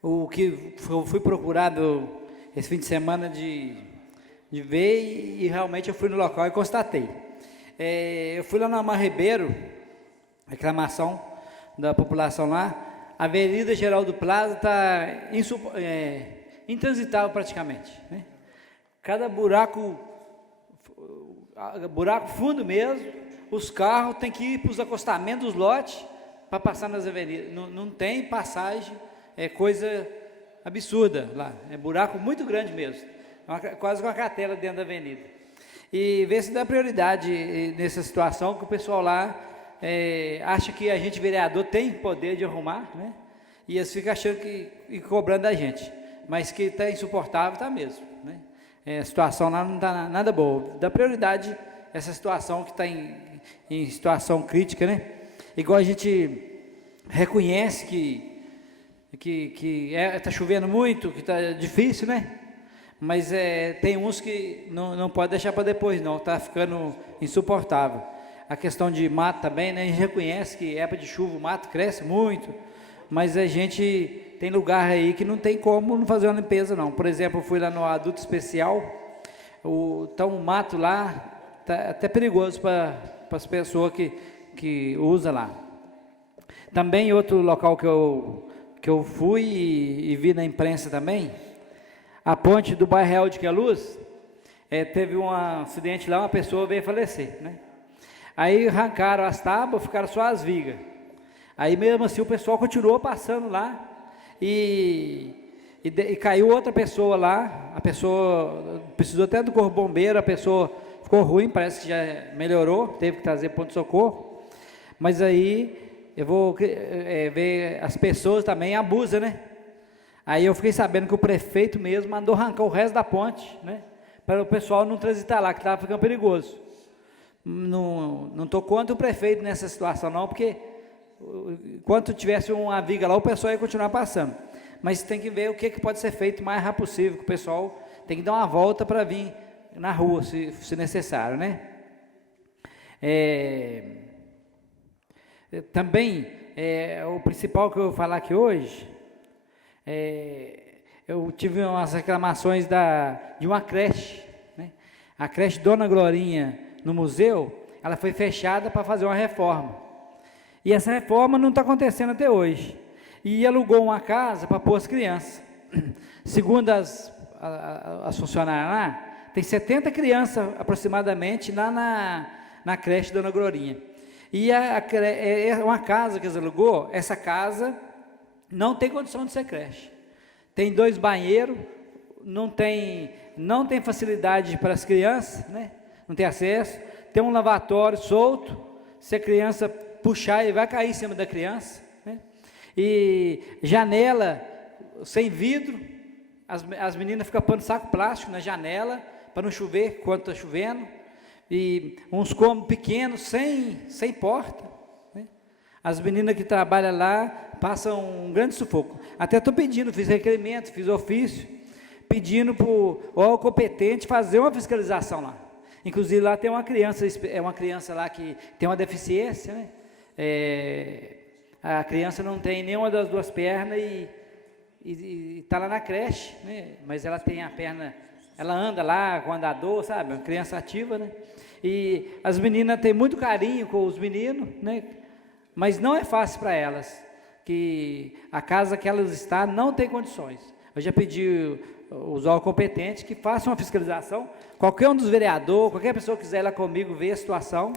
o que eu fui procurado esse fim de semana de ver e realmente eu fui no local e constatei. Eu fui lá na Mário Ribeiro, reclamação da população lá, a Avenida Geraldo Plaza está intransitável praticamente, né? Cada buraco fundo mesmo, os carros têm que ir para os acostamentos dos lotes para passar nas avenidas, não tem passagem, é coisa absurda lá, é buraco muito grande mesmo, quase uma catela dentro da avenida. E ver se dá prioridade nessa situação, que o pessoal lá acha que a gente, vereador, tem poder de arrumar, né? E eles ficam achando e cobrando da gente. mas que está insuportável, está mesmo, né? A situação lá não está nada boa. Dá prioridade a essa situação que está em situação crítica, né? Igual a gente reconhece que está chovendo muito, que está difícil, né? Mas tem uns que não pode deixar para depois, não, está ficando insuportável. A questão de mato também, né? A gente reconhece que época de chuva o mato cresce muito, mas a gente tem lugar aí que não tem como não fazer uma limpeza, não. Por exemplo, eu fui lá no adulto especial, tá um mato lá, tá até perigoso para as pessoas que usam lá. Também outro local que eu fui e vi na imprensa também, a ponte do bairro Real de Queluz, teve um acidente lá, uma pessoa veio falecer, né? Aí arrancaram as tábuas, ficaram só as vigas. Aí mesmo assim o pessoal continuou passando lá e caiu outra pessoa lá, a pessoa precisou até do corpo bombeiro, a pessoa ficou ruim, parece que já melhorou, teve que trazer ponto de socorro, mas aí eu vou ver as pessoas também abusam, né? Aí eu fiquei sabendo que o prefeito mesmo mandou arrancar o resto da ponte, né? Para o pessoal não transitar lá, que estava ficando perigoso. Não estou contra o prefeito nessa situação não, porque enquanto tivesse uma viga lá, o pessoal ia continuar passando. Mas tem que ver o que pode ser feito o mais rápido possível, que o pessoal tem que dar uma volta para vir na rua, se necessário, né? Também, o principal que eu vou falar aqui hoje, eu tive umas reclamações de uma creche, né? A creche Dona Glorinha, no museu, ela foi fechada para fazer uma reforma. E essa reforma não está acontecendo até hoje. E alugou uma casa para pôr as crianças. Segundo as funcionárias lá, tem 70 crianças aproximadamente lá na creche Dona Glorinha. E é uma casa que eles alugou, essa casa não tem condição de ser creche. Tem 2 banheiros, não tem facilidade para as crianças, né? Não tem acesso, tem um lavatório solto, se a criança puxar, ele vai cair em cima da criança, né? E janela sem vidro, as meninas ficam pondo saco plástico na janela, para não chover quando está chovendo, e uns cômodos pequenos, sem porta, né? As meninas que trabalham lá passam um grande sufoco. Até estou pedindo, fiz requerimento, fiz ofício, pedindo para o órgão competente fazer uma fiscalização lá. Inclusive lá tem uma criança lá que tem uma deficiência, né? A criança não tem nenhuma das 2 pernas e está lá na creche, né? Mas ela tem a perna, ela anda lá com andador, sabe? Uma criança ativa, né? E as meninas têm muito carinho com os meninos, né? Mas não é fácil para elas, que a casa que elas estão não tem condições. Eu já pedi os órgãos competentes que façam uma fiscalização. Qualquer um dos vereadores, qualquer pessoa que quiser ir lá comigo ver a situação,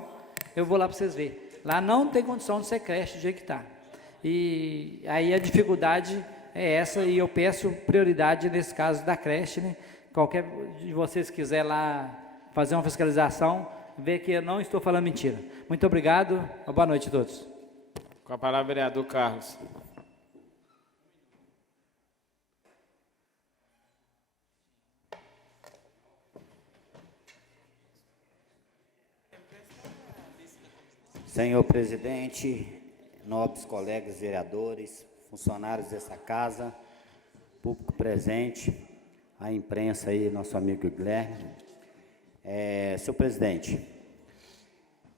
eu vou lá para vocês verem. Lá não tem condição de ser creche do jeito que está. E aí a dificuldade é essa, e eu peço prioridade nesse caso da creche, né? Qualquer de vocês quiser lá fazer uma fiscalização, ver que eu não estou falando mentira. Muito obrigado, uma boa noite a todos. Com a palavra, vereador Carlos. Senhor presidente, nobres colegas vereadores, funcionários dessa casa, público presente, a imprensa aí, nosso amigo Guilherme. Senhor presidente,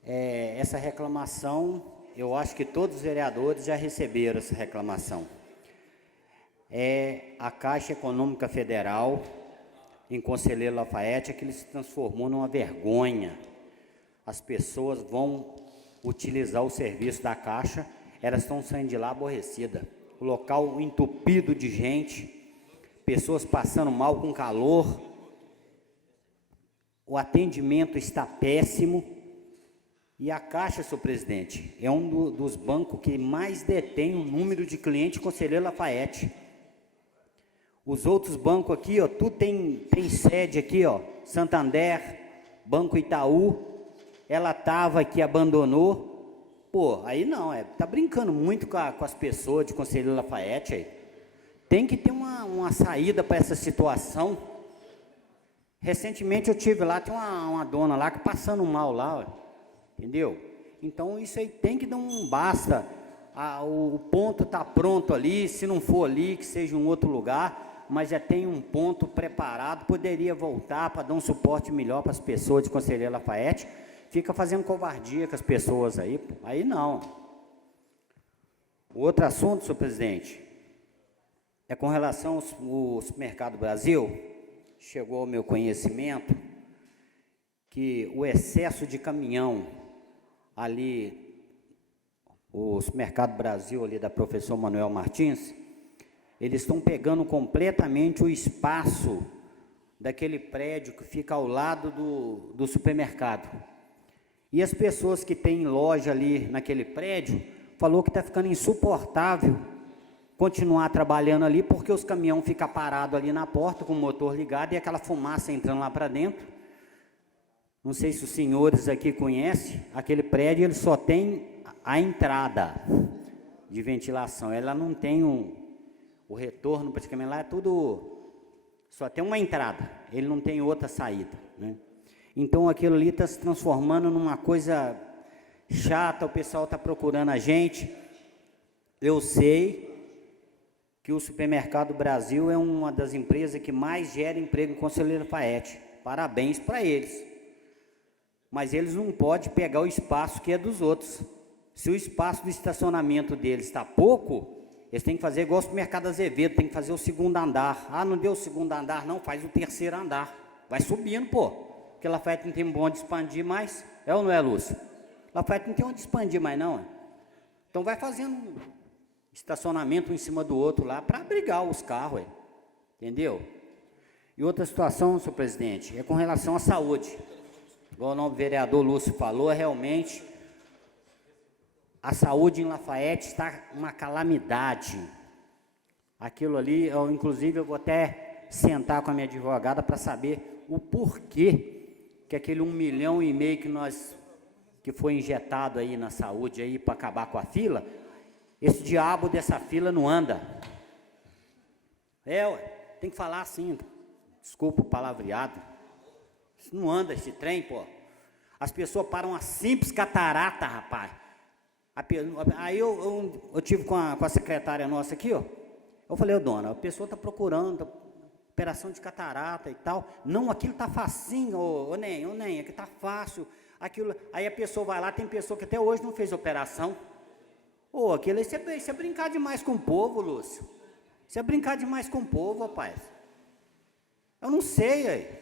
essa reclamação, eu acho que todos os vereadores já receberam essa reclamação. A Caixa Econômica Federal, em Conselheiro Lafayette, que ele se transformou numa vergonha. As pessoas vão utilizar o serviço da Caixa, elas estão saindo de lá aborrecidas. O local entupido de gente, pessoas passando mal com calor, o atendimento está péssimo, e a Caixa, senhor presidente, é um dos bancos que mais detém o número de clientes Conselheiro Lafayette. Os outros bancos aqui, ó, tudo tem sede aqui, ó, Santander, Banco Itaú, ela estava aqui, abandonou. Pô, aí não, tá brincando muito com as pessoas de Conselheiro Lafayette aí. Tem que ter uma saída para essa situação. Recentemente eu tive lá, tem uma dona lá que passando mal lá, ó, entendeu? Então isso aí tem que dar um basta. O ponto está pronto ali, se não for ali, que seja em um outro lugar, mas já tem um ponto preparado, poderia voltar para dar um suporte melhor para as pessoas de Conselheiro Lafayette. Fica fazendo covardia com as pessoas aí, pô. Aí não. O outro assunto, senhor presidente, é com relação ao Supermercado Brasil. Chegou ao meu conhecimento que o excesso de caminhão ali, o Supermercado Brasil ali da professor Manuel Martins, eles estão pegando completamente o espaço daquele prédio que fica ao lado do supermercado. E as pessoas que têm loja ali naquele prédio, falou que está ficando insuportável continuar trabalhando ali, porque os caminhões ficam parados ali na porta, com o motor ligado, e aquela fumaça entrando lá para dentro. Não sei se os senhores aqui conhecem, aquele prédio ele só tem a entrada de ventilação, ela não tem o retorno, praticamente lá é tudo, só tem uma entrada, ele não tem outra saída, né? Então aquilo ali está se transformando numa coisa chata, o pessoal está procurando a gente. Eu sei que o Supermercado Brasil é uma das empresas que mais gera emprego em Conselheiro Lafayette. Parabéns para eles. Mas eles não podem pegar o espaço que é dos outros. Se o espaço do estacionamento deles está pouco, eles têm que fazer igual o Supermercado Azevedo, tem que fazer o segundo andar. Ah, não deu o segundo andar, não, faz o terceiro andar. Vai subindo, pô. Porque Lafayette não tem onde expandir mais. É ou não é, Lúcio? Lafayette não tem onde expandir mais, não. Então vai fazendo estacionamento um em cima do outro lá para abrigar os carros, entendeu? E outra situação, senhor presidente, é com relação à saúde. Igual o novo vereador Lúcio falou, realmente a saúde em Lafayette está uma calamidade. Aquilo ali, inclusive eu vou até sentar com a minha advogada para saber o porquê que aquele 1,5 milhão que foi injetado aí na saúde aí para acabar com a fila, esse diabo dessa fila não anda. Tem que falar assim, desculpa o palavreado. Isso não anda esse trem, pô. As pessoas param uma simples catarata, rapaz. Aí eu tive com a secretária nossa aqui, ó. Eu falei, dona, a pessoa está procurando operação de catarata e tal. Não, aquilo está facinho, ô nem, aqui está fácil. Aquilo, aí a pessoa vai lá, tem pessoa que até hoje não fez operação. Aquilo aí, isso é brincar demais com o povo, Lúcio. Isso é brincar demais com o povo, rapaz. Eu não sei, aí.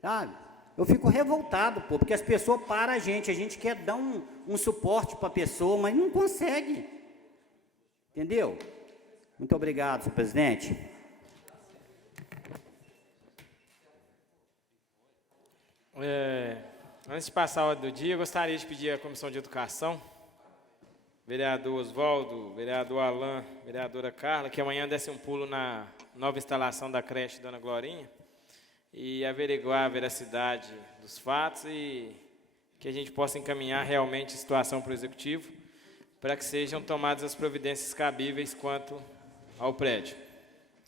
Sabe? Eu fico revoltado, pô, porque as pessoas param a gente quer dar um suporte para a pessoa, mas não consegue. Entendeu? Muito obrigado, senhor presidente. Antes de passar a ordem do dia, eu gostaria de pedir à Comissão de Educação, vereador Oswaldo, vereador Alain, vereadora Carla, que amanhã desse um pulo na nova instalação da creche Dona Glorinha e averiguar a veracidade dos fatos e que a gente possa encaminhar realmente a situação para o Executivo para que sejam tomadas as providências cabíveis quanto ao prédio.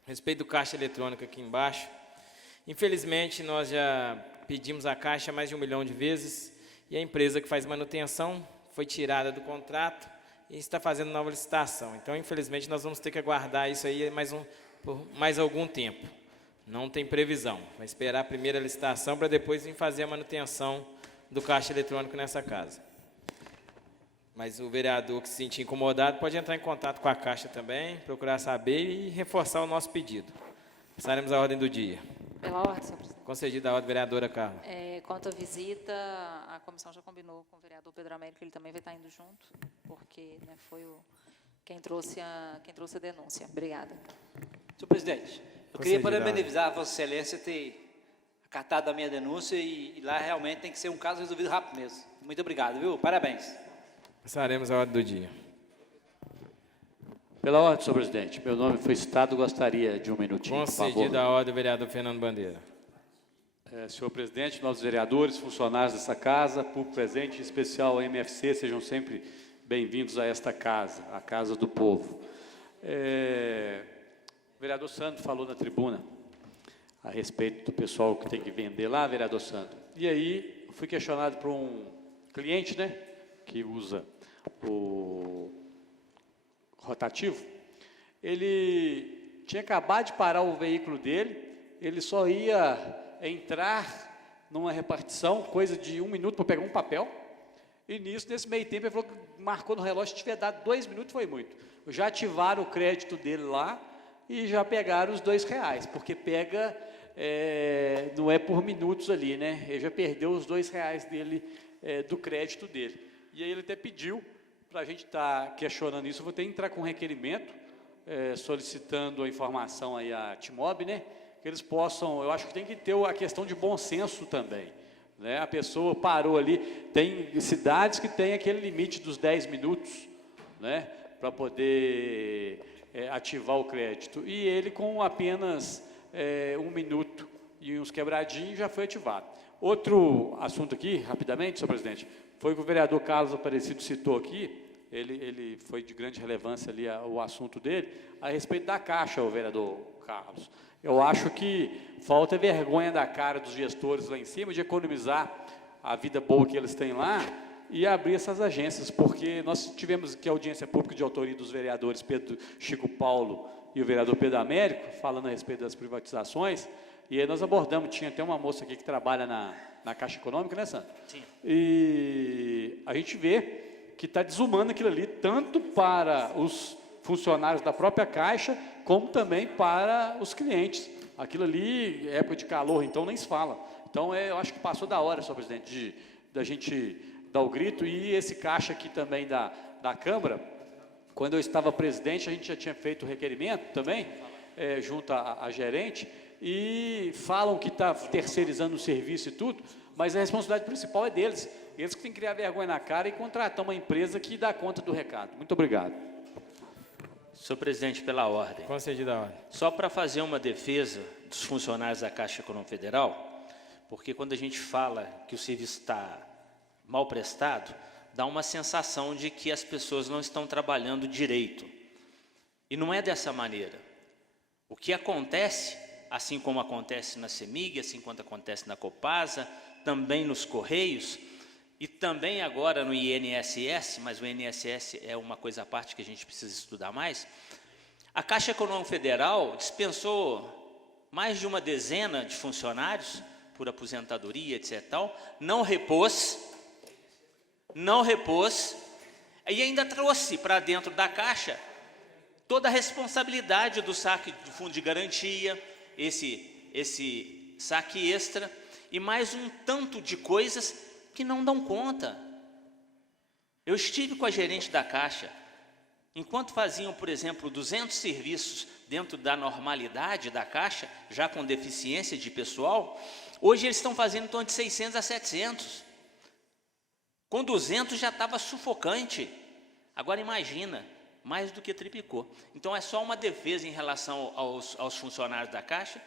A respeito do caixa eletrônico aqui embaixo, infelizmente nós já pedimos a Caixa mais de 1 milhão de vezes e a empresa que faz manutenção foi tirada do contrato e está fazendo nova licitação. Então, infelizmente, nós vamos ter que aguardar isso aí por mais algum tempo. Não tem previsão. Vai esperar a primeira licitação para depois vir fazer a manutenção do caixa eletrônico nessa casa. Mas o vereador que se sentir incomodado pode entrar em contato com a Caixa também, procurar saber e reforçar o nosso pedido. Passaremos à ordem do dia. Pela ordem, senhor presidente. Concedida a ordem, vereadora Carla. Quanto à visita, a comissão já combinou com o vereador Pedro Américo que ele também vai estar indo junto, porque foi quem trouxe a denúncia. Obrigada. Senhor presidente, eu queria parabenizar a Vossa Excelência ter acatado a minha denúncia e lá realmente tem que ser um caso resolvido rápido mesmo. Muito obrigado, viu? Parabéns. Passaremos à ordem do dia. Pela ordem, senhor presidente. Meu nome foi citado, gostaria de um minutinho, por favor. Concedida a ordem, vereador Fernando Bandeira. Senhor presidente, nossos vereadores, funcionários dessa casa, público presente, em especial a MFC, sejam sempre bem-vindos a esta casa, a Casa do Povo. O vereador Sandro falou na tribuna a respeito do pessoal que tem que vender lá, vereador Sandro. E aí, eu fui questionado por um cliente, né, que usa o rotativo. Ele tinha acabado de parar o veículo dele, ele só ia entrar numa repartição, coisa de 1 minuto para pegar um papel, e nesse meio tempo, ele falou que marcou no relógio, se tiver dado 2 minutos, foi muito. Já ativaram o crédito dele lá e já pegaram os R$2, porque pega, não é por minutos ali, né? Ele já perdeu os R$2 dele, do crédito dele. E aí ele até pediu para a gente estar questionando isso, eu vou ter que entrar com um requerimento, solicitando a informação aí à Timob, né? Que eles possam, eu acho que tem que ter a questão de bom senso também, né? A pessoa parou ali, tem cidades que tem aquele limite dos 10 minutos, né? Para poder ativar o crédito, e ele com apenas 1 minuto e uns quebradinhos já foi ativado. Outro assunto aqui, rapidamente, senhor presidente, foi o que o vereador Carlos Aparecido citou aqui, ele foi de grande relevância ali o assunto dele, a respeito da Caixa, o vereador Carlos. Eu acho que falta vergonha da cara dos gestores lá em cima de economizar a vida boa que eles têm lá e abrir essas agências, porque nós tivemos aqui a audiência pública de autoria dos vereadores Chico Paulo e o vereador Pedro Américo, falando a respeito das privatizações, e aí nós abordamos, tinha até uma moça aqui que trabalha na Caixa Econômica, né, Sandro? Sim. E a gente vê que está desumano aquilo ali, tanto para os funcionários da própria Caixa, como também para os clientes. Aquilo ali, época de calor, então nem se fala. Então, eu acho que passou da hora, senhor presidente, da gente dar o grito. E esse caixa aqui também da Câmara, quando eu estava presidente, a gente já tinha feito o requerimento também, junto à gerente, e falam que está terceirizando o serviço e tudo, mas a responsabilidade principal é deles. Eles que têm que criar vergonha na cara e contratar uma empresa que dá conta do recado. Muito obrigado. Senhor presidente, pela ordem. Concedida a ordem. Só para fazer uma defesa dos funcionários da Caixa Econômica Federal, porque quando a gente fala que o serviço está mal prestado, dá uma sensação de que as pessoas não estão trabalhando direito. E não é dessa maneira. O que acontece, assim como acontece na CEMIG, assim como acontece na Copasa, também nos Correios, e também agora no INSS, mas o INSS é uma coisa à parte que a gente precisa estudar mais, a Caixa Econômica Federal dispensou mais de uma dezena de funcionários por aposentadoria, etc. Não repôs, e ainda trouxe para dentro da Caixa toda a responsabilidade do saque do fundo de garantia, esse saque extra, e mais um tanto de coisas que não dão conta. Eu estive com a gerente da Caixa, enquanto faziam, por exemplo, 200 serviços dentro da normalidade da Caixa, já com deficiência de pessoal, hoje eles estão fazendo em torno de 600 a 700. Com 200 já estava sufocante. Agora imagina, mais do que triplicou. Então é só uma defesa em relação aos funcionários da Caixa,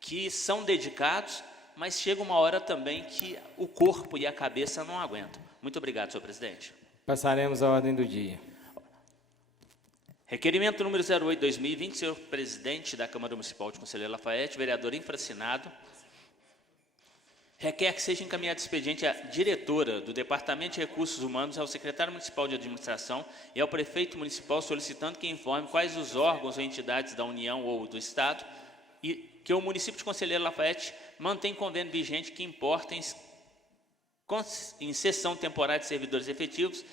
que são dedicados, mas chega uma hora também que o corpo e a cabeça não aguentam. Muito obrigado, senhor presidente. Passaremos à ordem do dia. Requerimento número 08/2020, senhor presidente da Câmara Municipal de Conselheiro Lafayette, vereador infracinado, requer que seja encaminhado expediente à diretora do Departamento de Recursos Humanos, ao secretário municipal de administração e ao prefeito municipal, solicitando que informe quais os órgãos ou entidades da União ou do Estado e que o município de Conselheiro Lafayette mantém convênio vigente que importa em cessão temporária de servidores efetivos,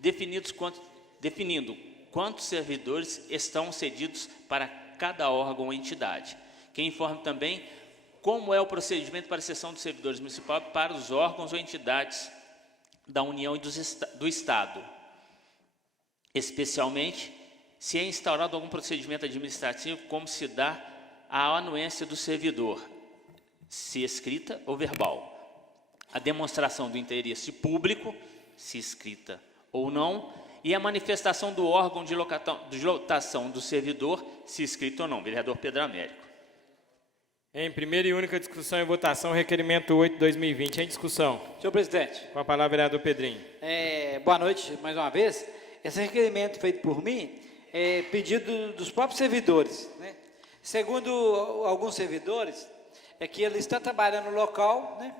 definindo quantos servidores estão cedidos para cada órgão ou entidade. Que informe também como é o procedimento para a cessão dos servidores municipais para os órgãos ou entidades da União e do Estado, especialmente se é instaurado algum procedimento administrativo, como se dá a anuência do servidor, se escrita ou verbal, a demonstração do interesse público, se escrita ou não, e a manifestação do órgão de lotação do servidor, se escrito ou não. Vereador Pedro Américo. Em primeira e única discussão e votação, requerimento 8/2020. Em discussão. Senhor presidente. Com a palavra, vereador Pedrinho. Boa noite, mais uma vez. Esse requerimento feito por mim pedido dos próprios servidores, né? Segundo alguns servidores, é que ele está trabalhando no local, né?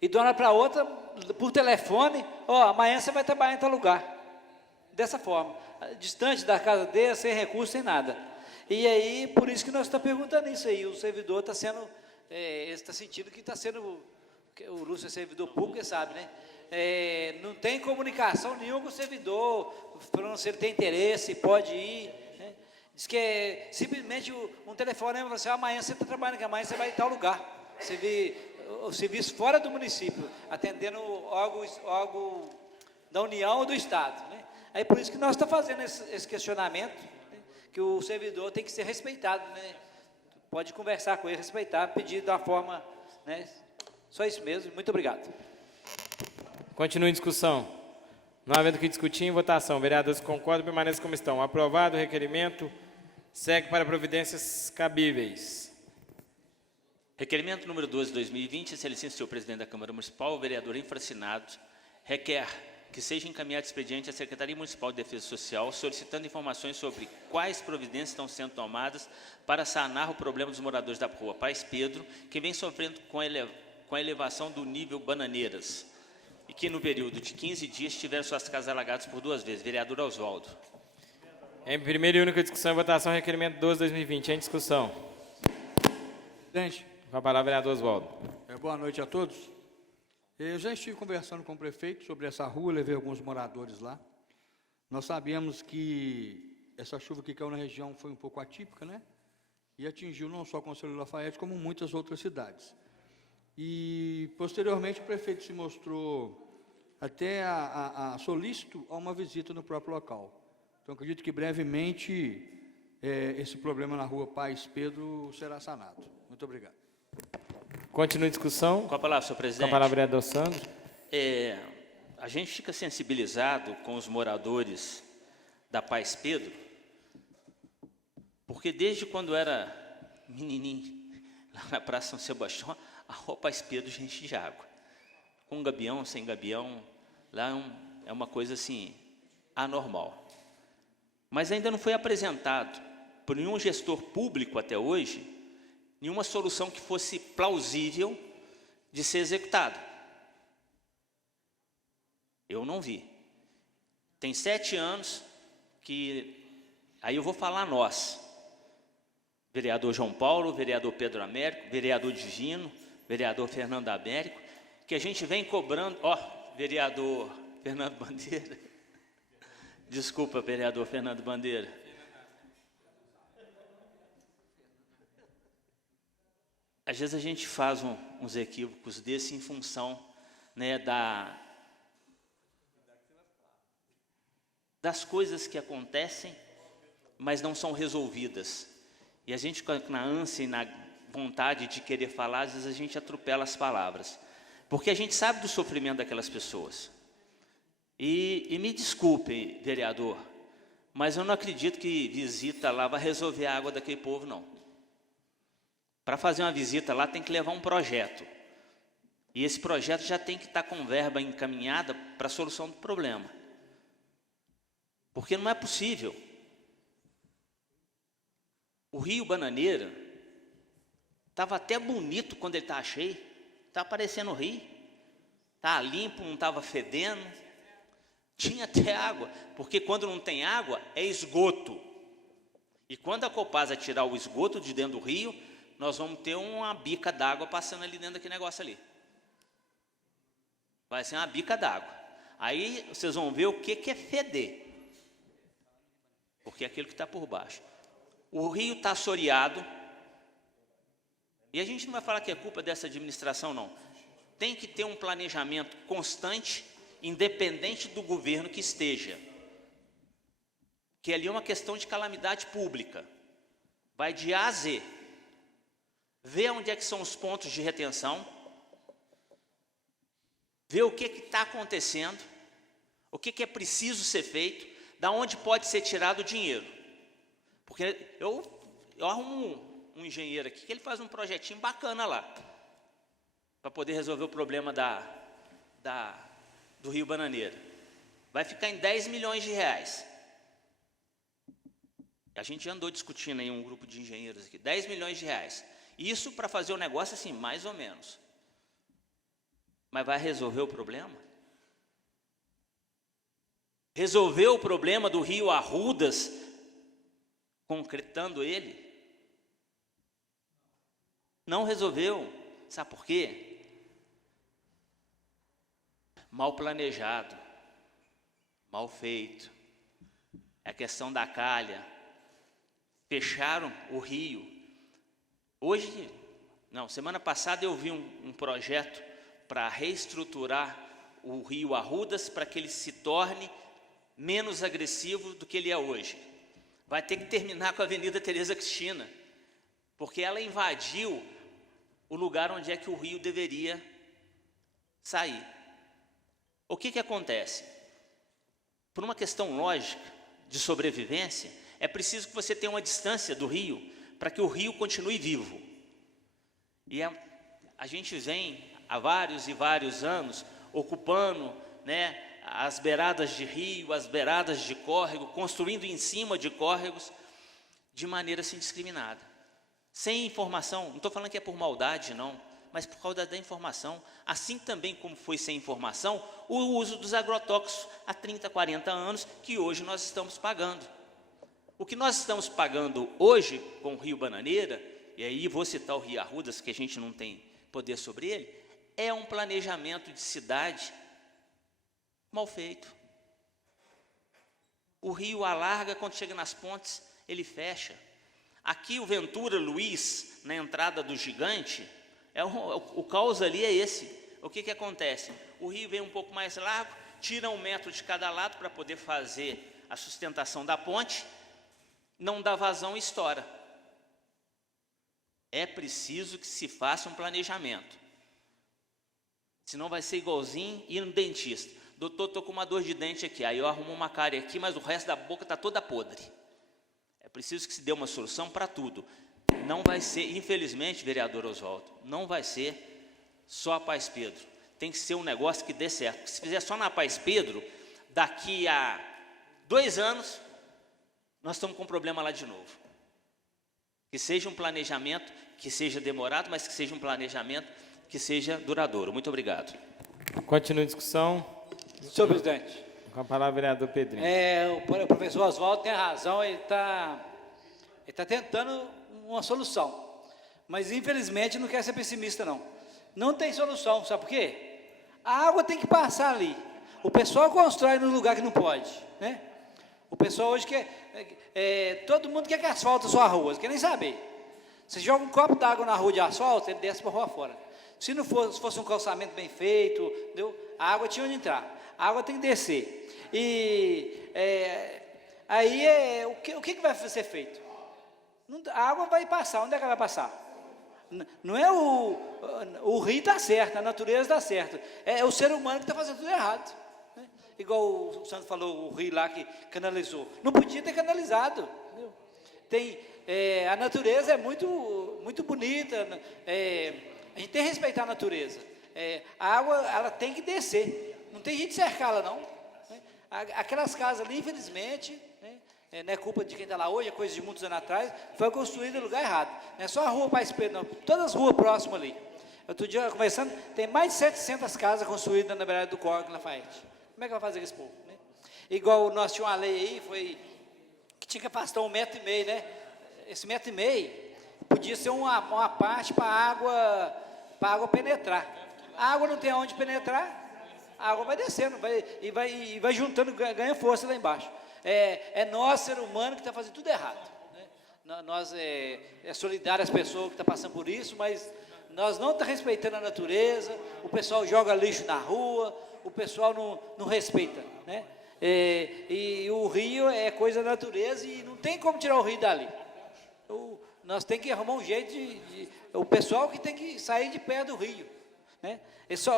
E de uma hora para outra, por telefone, amanhã você vai trabalhar em tal lugar. Dessa forma, distante da casa dele, sem recurso, sem nada. E aí, por isso que nós estamos perguntando isso aí. O servidor está sendo, ele está sentindo que está sendo, o Lúcio é servidor público, ele sabe, né? Não tem comunicação nenhuma com o servidor, falando se ele tem interesse, pode ir. Né? Diz que é simplesmente um telefonema, você amanhã você está trabalhando aqui, amanhã você vai em tal lugar. Você vê o serviço fora do município, atendendo algo da União ou do Estado. Né? Aí por isso que nós estamos fazendo esse questionamento, né? Que o servidor tem que ser respeitado. Né? Pode conversar com ele, respeitar, pedir da forma... Né? Só isso mesmo, muito obrigado. Continua em discussão. Não havendo o que discutir, em votação. Vereadores que concordam, permaneçam como estão. Aprovado o requerimento, segue para providências cabíveis. Requerimento número 12 de 2020, excelentíssimo senhor presidente da Câmara Municipal, o vereador infracinado, requer que seja encaminhado expediente à Secretaria Municipal de Defesa Social, solicitando informações sobre quais providências estão sendo tomadas para sanar o problema dos moradores da rua Paz Pedro, que vem sofrendo com a elevação do nível Bananeiras, e que no período de 15 dias tiveram suas casas alagadas por 2 vezes. Vereador Oswaldo. Em primeira e única discussão e votação, requerimento 12 de 2020. Em discussão. Presidente. Com a palavra, vereador Oswaldo. Boa noite a todos. Eu já estive conversando com o prefeito sobre essa rua, levei alguns moradores lá. Nós sabemos que essa chuva que caiu na região foi um pouco atípica, né? E atingiu não só o Conselho Lafayette, como muitas outras cidades. E, posteriormente, o prefeito se mostrou até solícito a uma visita no próprio local. Então, acredito que brevemente esse problema na rua Paz Pedro será sanado. Muito obrigado. Continua em discussão. Com a palavra, senhor presidente. Com a palavra, vereador Sandro. A gente fica sensibilizado com os moradores da Paz Pedro, porque desde quando era menininho, lá na Praça São Sebastião, a rua Paz Pedro enche de água. Com gabião, sem gabião, lá é uma coisa assim, anormal. Mas ainda não foi apresentado por nenhum gestor público até hoje, nenhuma solução que fosse plausível de ser executada. Eu não vi. Tem 7 anos que... Aí eu vou falar nós. Vereador João Paulo, vereador Pedro Américo, vereador Divino, vereador Fernando Américo, que a gente vem cobrando... vereador Fernando Bandeira. Desculpa, vereador Fernando Bandeira. Às vezes a gente faz uns equívocos desse em função, né, das coisas que acontecem, mas não são resolvidas. E a gente, na ânsia e na vontade de querer falar, às vezes a gente atropela as palavras. Porque a gente sabe do sofrimento daquelas pessoas. E me desculpe, vereador, mas eu não acredito que visita lá vai resolver a água daquele povo, não. Para fazer uma visita lá tem que levar um projeto. E esse projeto já tem que estar com verba encaminhada para a solução do problema. Porque não é possível. O Rio Bananeira estava até bonito quando ele estava cheio. Estava parecendo o rio. Estava limpo, não estava fedendo. Tinha até água. Porque quando não tem água, é esgoto. E quando a Copasa tirar o esgoto de dentro do rio, nós vamos ter uma bica d'água passando ali dentro daquele negócio ali. Vai ser uma bica d'água. Aí vocês vão ver o que é feder. Porque é aquilo que está por baixo. O rio está assoreado. E a gente não vai falar que é culpa dessa administração, não. Tem que ter um planejamento constante, independente do governo que esteja. Que ali é uma questão de calamidade pública. Vai de A a Z. Ver onde é que são os pontos de retenção, ver o que está acontecendo, o que é preciso ser feito, da onde pode ser tirado o dinheiro. Porque eu arrumo um engenheiro aqui que ele faz um projetinho bacana lá, para poder resolver o problema do Rio Bananeira. Vai ficar em 10 milhões de reais. A gente já andou discutindo aí um grupo de engenheiros aqui, 10 milhões de reais. Isso para fazer o negócio assim, mais ou menos. Mas vai resolver o problema? Resolveu o problema do rio Arrudas, concretando ele? Não resolveu. Sabe por quê? Mal planejado, mal feito. É a questão da calha. Fecharam o rio. Hoje, não, semana passada eu vi um projeto para reestruturar o rio Arrudas para que ele se torne menos agressivo do que ele é hoje. Vai ter que terminar com a Avenida Tereza Cristina, porque ela invadiu o lugar onde é que o rio deveria sair. O que acontece? Por uma questão lógica de sobrevivência, é preciso que você tenha uma distância do rio para que o rio continue vivo. E a gente vem há vários e vários anos ocupando, né, as beiradas de rio, as beiradas de córrego, construindo em cima de córregos de maneira assim indiscriminada. Sem informação, não estou falando que é por maldade não, mas por causa da informação. Assim também como foi sem informação, o uso dos agrotóxicos há 30, 40 anos, que hoje nós estamos pagando. O que nós estamos pagando hoje com o Rio Bananeira, e aí vou citar o Rio Arrudas, que a gente não tem poder sobre ele, é um planejamento de cidade mal feito. O rio alarga, quando chega nas pontes, ele fecha. Aqui o Ventura Luiz, na entrada do Gigante, o caos ali é esse. O que acontece? O rio vem um pouco mais largo, tira 1 metro de cada lado para poder fazer a sustentação da ponte, não dá vazão e estoura. É preciso que se faça um planejamento. Senão vai ser igualzinho ir no dentista. Doutor, estou com uma dor de dente aqui. Aí eu arrumo uma cárie aqui, mas o resto da boca está toda podre. É preciso que se dê uma solução para tudo. Não vai ser, infelizmente, vereador Oswaldo, não vai ser só a Paz Pedro. Tem que ser um negócio que dê certo. Porque se fizer só na Paz Pedro, daqui a 2 anos, nós estamos com um problema lá de novo. Que seja um planejamento, que seja demorado, mas que seja um planejamento que seja duradouro. Muito obrigado. Continua a discussão. Senhor presidente. Com a palavra, vereador Pedrinho. O professor Oswaldo tem razão, ele está tentando uma solução. Mas, infelizmente, não quer ser pessimista, não. Não tem solução, sabe por quê? A água tem que passar ali. O pessoal constrói no lugar que não pode, né? O pessoal hoje quer... todo mundo quer que asfalta a sua rua, quer nem saber. Você joga um copo d'água na rua de asfalto, ele desce para a rua fora. Se fosse um calçamento bem feito, entendeu? A água tinha onde entrar. A água tem que descer. E aí o que vai ser feito? A água vai passar. Onde é que ela vai passar? Não é o rio está certo, a natureza está certa. É o ser humano que está fazendo tudo errado. Né? Igual o Santo falou, o rio lá que canalizou. Não podia ter canalizado. Entendeu? A natureza é muito, muito bonita. A gente tem que respeitar a natureza. A água ela tem que descer. Não tem jeito de cercá-la, não. Né? Aquelas casas ali, infelizmente, né? Não é culpa de quem está lá hoje, é coisa de muitos anos atrás, foi construída no lugar errado. Não é só a rua Paz Pedro, não. Todas as ruas próximas ali. Outro dia, conversando, tem mais de 700 casas construídas na beirada do Córrego Lafayette. Como é que vai fazer esse povo? Né? Igual nós tínhamos uma lei aí, que tinha que afastar 1,5 metro, né? Esse 1,5 metro podia ser uma parte para a água penetrar. A água não tem aonde penetrar, a água vai descendo, vai juntando, ganha força lá embaixo. É nós, ser humano, que está fazendo tudo errado. Né? Nós é solidário às pessoas que estão passando por isso, mas nós não estamos respeitando a natureza, o pessoal joga lixo na rua, o pessoal não respeita. Né? E o rio é coisa da natureza e não tem como tirar o rio dali. Nós temos que arrumar um jeito o pessoal que tem que sair de perto do rio. Né?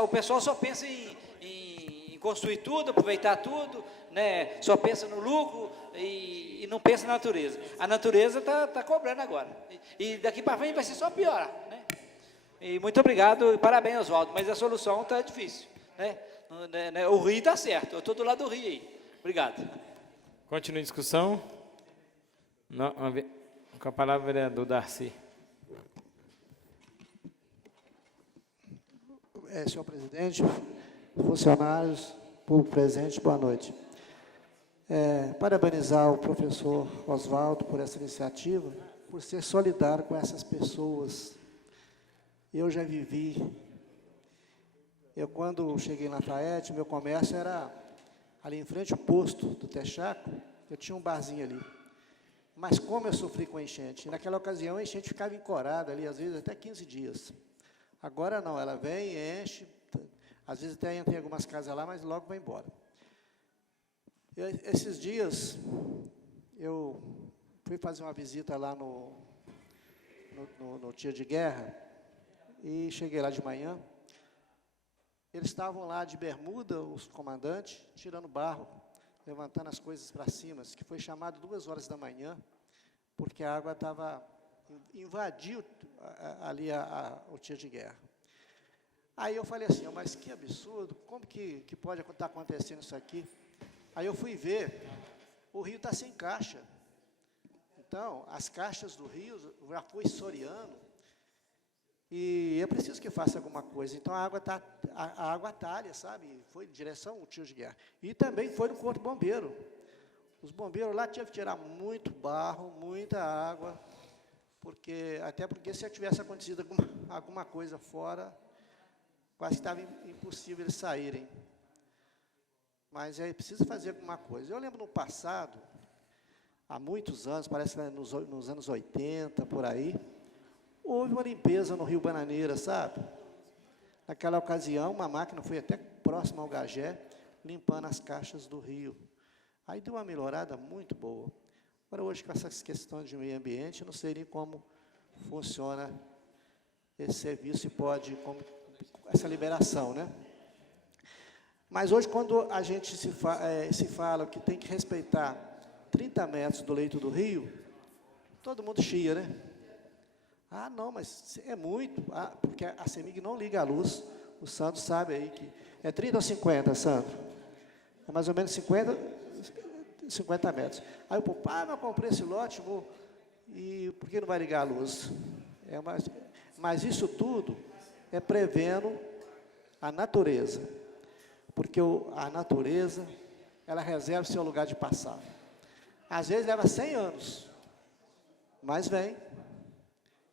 O pessoal só pensa em construir tudo, aproveitar tudo, né? Só pensa no lucro e não pensa na natureza. A natureza está cobrando agora. E daqui para frente vai ser só piorar. Né? E muito obrigado e parabéns, Oswaldo, mas a solução está difícil. Né? O rio está certo, eu estou do lado do rio aí. Obrigado. Continua a discussão. Com a palavra, vereador Darcy. Senhor presidente, funcionários, público presente, boa noite. Parabenizar o professor Oswaldo por essa iniciativa, por ser solidário com essas pessoas. Eu já vivi. Quando cheguei em Lafayette, meu comércio era ali em frente ao posto do Texaco, eu tinha um barzinho ali. Mas como eu sofri com a enchente? Naquela ocasião, a enchente ficava encorada ali, às vezes até 15 dias. Agora não, ela vem, enche, às vezes até entra em algumas casas lá, mas logo vai embora. Esses dias, eu fui fazer uma visita lá no tiro de guerra, e cheguei lá de manhã. Eles estavam lá de bermuda, os comandantes, tirando barro, levantando as coisas para cima, que foi chamado 2 horas da manhã, porque a água invadiu ali o tiro de guerra. Aí eu falei assim, mas que absurdo, como que pode estar acontecendo isso aqui? Aí eu fui ver, o rio está sem caixa. Então, as caixas do rio já foi essoreando, e é preciso que faça alguma coisa. Então, a água atalha, sabe? Foi em direção ao tiro de guerra. E também foi no Corpo Bombeiro. Os bombeiros lá tinham que tirar muito barro, muita água, até porque se tivesse acontecido alguma coisa fora, quase estava impossível eles saírem. Mas é preciso fazer alguma coisa. Eu lembro no passado, há muitos anos, parece que nos anos 80, por aí, houve uma limpeza no Rio Bananeira, sabe? Naquela ocasião, uma máquina foi até próxima ao Gagé, limpando as caixas do rio. Aí deu uma melhorada muito boa. Agora, hoje, com essas questões de meio ambiente, eu não sei nem como funciona esse serviço e essa liberação, né? Mas hoje, quando a gente se fala que tem que respeitar 30 metros do leito do rio, todo mundo chia, né? Ah, não, mas é muito, porque a CEMIG não liga a luz. O Sandro sabe aí que é 30 ou 50, Sandro? É mais ou menos 50 metros. Aí o povo, mas eu comprei esse lote, e por que não vai ligar a luz? Mas isso tudo é prevendo a natureza, porque a natureza, ela reserva o seu lugar de passar. Às vezes leva 100 anos, mas vem.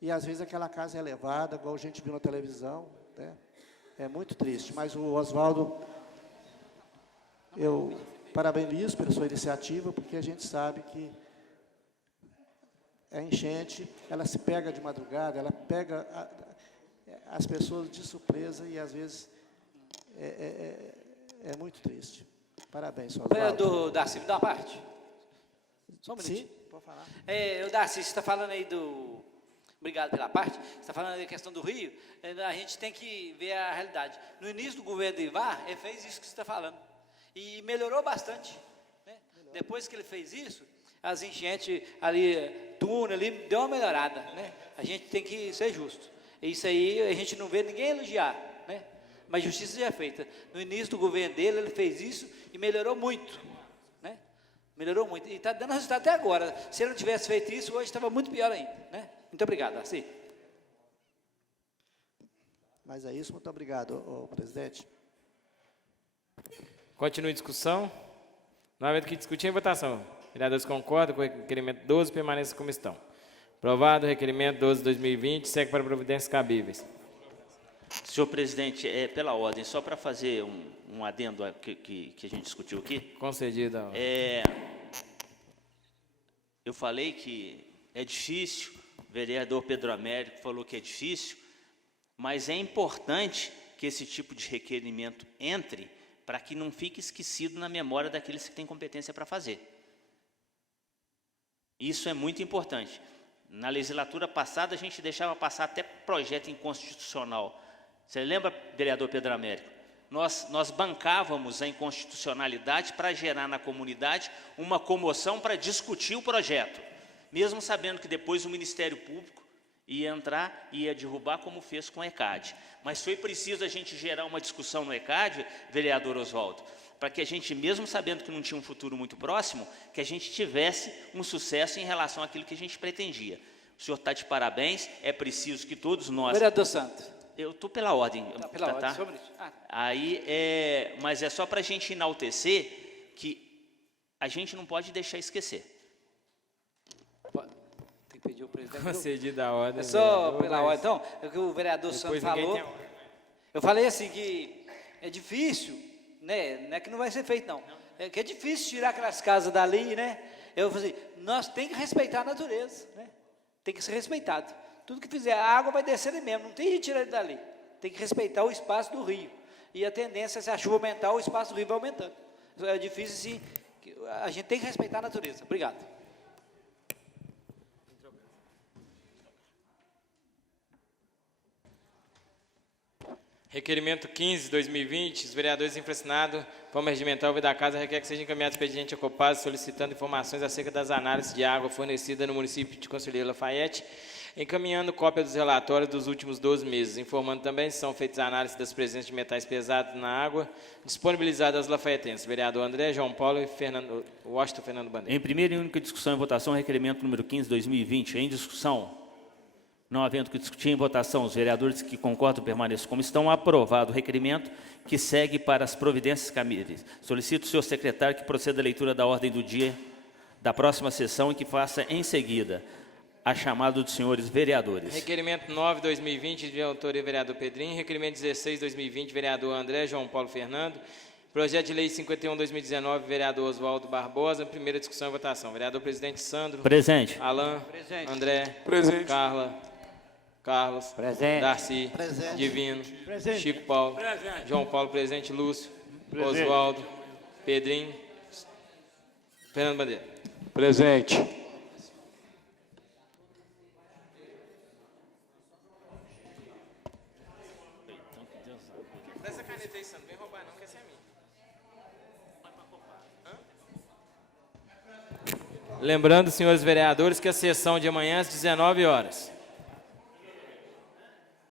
E às vezes aquela casa é elevada, igual a gente viu na televisão, né? É muito triste. Mas o Oswaldo, eu parabenizo pela sua iniciativa, porque a gente sabe que a enchente, ela se pega de madrugada, ela pega as pessoas de surpresa e às vezes é muito triste. Parabéns, Oswaldo. Vereador Darcy, me dá uma parte? Só um minutinho. Sim, pode falar. Darcy, você está falando aí do... Obrigado pela parte. Você está falando da questão do Rio, a gente tem que ver a realidade. No início do governo do Ivar, ele fez isso que você está falando. E melhorou bastante. Né? Depois que ele fez isso, as enchentes ali, túnel ali, deu uma melhorada. Né? A gente tem que ser justo. Isso aí a gente não vê ninguém elogiar. Né? Mas justiça já é feita. No início do governo dele, ele fez isso e melhorou muito. Né? Melhorou muito. E está dando resultado até agora. Se ele não tivesse feito isso, hoje estava muito pior ainda. Né? Muito obrigado, Darcy. Mas é isso, muito obrigado, presidente. Continua a discussão. Não havendo que discutir em votação. Vereadores concordam com o requerimento 12, permaneça como estão. Aprovado o requerimento 12/2020, segue para providências cabíveis. Senhor presidente, pela ordem, só para fazer um adendo que a gente discutiu aqui. Concedido. Eu falei que é difícil, o vereador Pedro Américo falou que é difícil, mas é importante que esse tipo de requerimento entre para que não fique esquecido na memória daqueles que têm competência para fazer. Isso é muito importante. Na legislatura passada, a gente deixava passar até projeto inconstitucional. Você lembra, vereador Pedro Américo? Nós bancávamos a inconstitucionalidade para gerar na comunidade uma comoção para discutir o projeto, mesmo sabendo que depois o Ministério Público Ia entrar e ia derrubar como fez com o ECAD. Mas foi preciso a gente gerar uma discussão no ECAD, vereador Oswaldo, para que a gente, mesmo sabendo que não tinha um futuro muito próximo, que a gente tivesse um sucesso em relação àquilo que a gente pretendia. O senhor está de parabéns, é preciso que todos nós... Vereador Santos. Eu estou pela ordem. Tá, pela ordem, sobre isso. Aí, mas é só para a gente enaltecer que a gente não pode deixar esquecer. Tem que pedir o presidente. Concedida a ordem. É só vereador, pela mas ordem. Então, é o que o vereador depois Santos ninguém falou. tem- Eu falei assim que é difícil, né? Não é que não vai ser feito, não. É que é difícil tirar aquelas casas dali, né? Eu falei, nós temos que respeitar a natureza, né? Tem que ser respeitado. Tudo que fizer, a água vai descer ali mesmo, não tem jeito de tirar ele dali. Tem que respeitar o espaço do rio. E a tendência, se a chuva aumentar, o espaço do rio vai aumentando. É difícil, sim. A gente tem que respeitar a natureza. Obrigado. Requerimento 15/2020, os vereadores infracionados, forma regimental da Casa requer que seja encaminhado expediente a Copasa solicitando informações acerca das análises de água fornecida no município de Conselheiro Lafayette, encaminhando cópia dos relatórios dos últimos 12 meses, informando também se são feitas análises das presenças de metais pesados na água disponibilizadas aos lafaietenses. Vereador André, João Paulo e Washington Fernando Bandeira. Em primeira e única discussão e votação, requerimento número 15/2020. Em discussão, não havendo que discutir em votação, os vereadores que concordam permaneçam como estão. Aprovado o requerimento, que segue para as providências cabíveis. Solicito o senhor secretário que proceda à leitura da ordem do dia da próxima sessão e que faça em seguida a chamada dos senhores vereadores. Requerimento 9/2020, de autoria vereador Pedrinho. Requerimento 16/2020, vereador André, João Paulo Fernando. Projeto de lei 51/2019, vereador Oswaldo Barbosa. Primeira discussão e votação. Vereador presidente Sandro. Presente. Alain. Presente. André. Presente. Carlos. Presente. Darcy. Presente. Divino. Presente. Chico Paulo. Presente. João Paulo presente. Lúcio. Presente. Oswaldo. Pedrinho. Fernando Bandeira. Presente. Dessa caneta aí, Sandro, vem roubar não, que essa é minha. Lembrando, senhores vereadores, que a sessão de amanhã às 19 horas.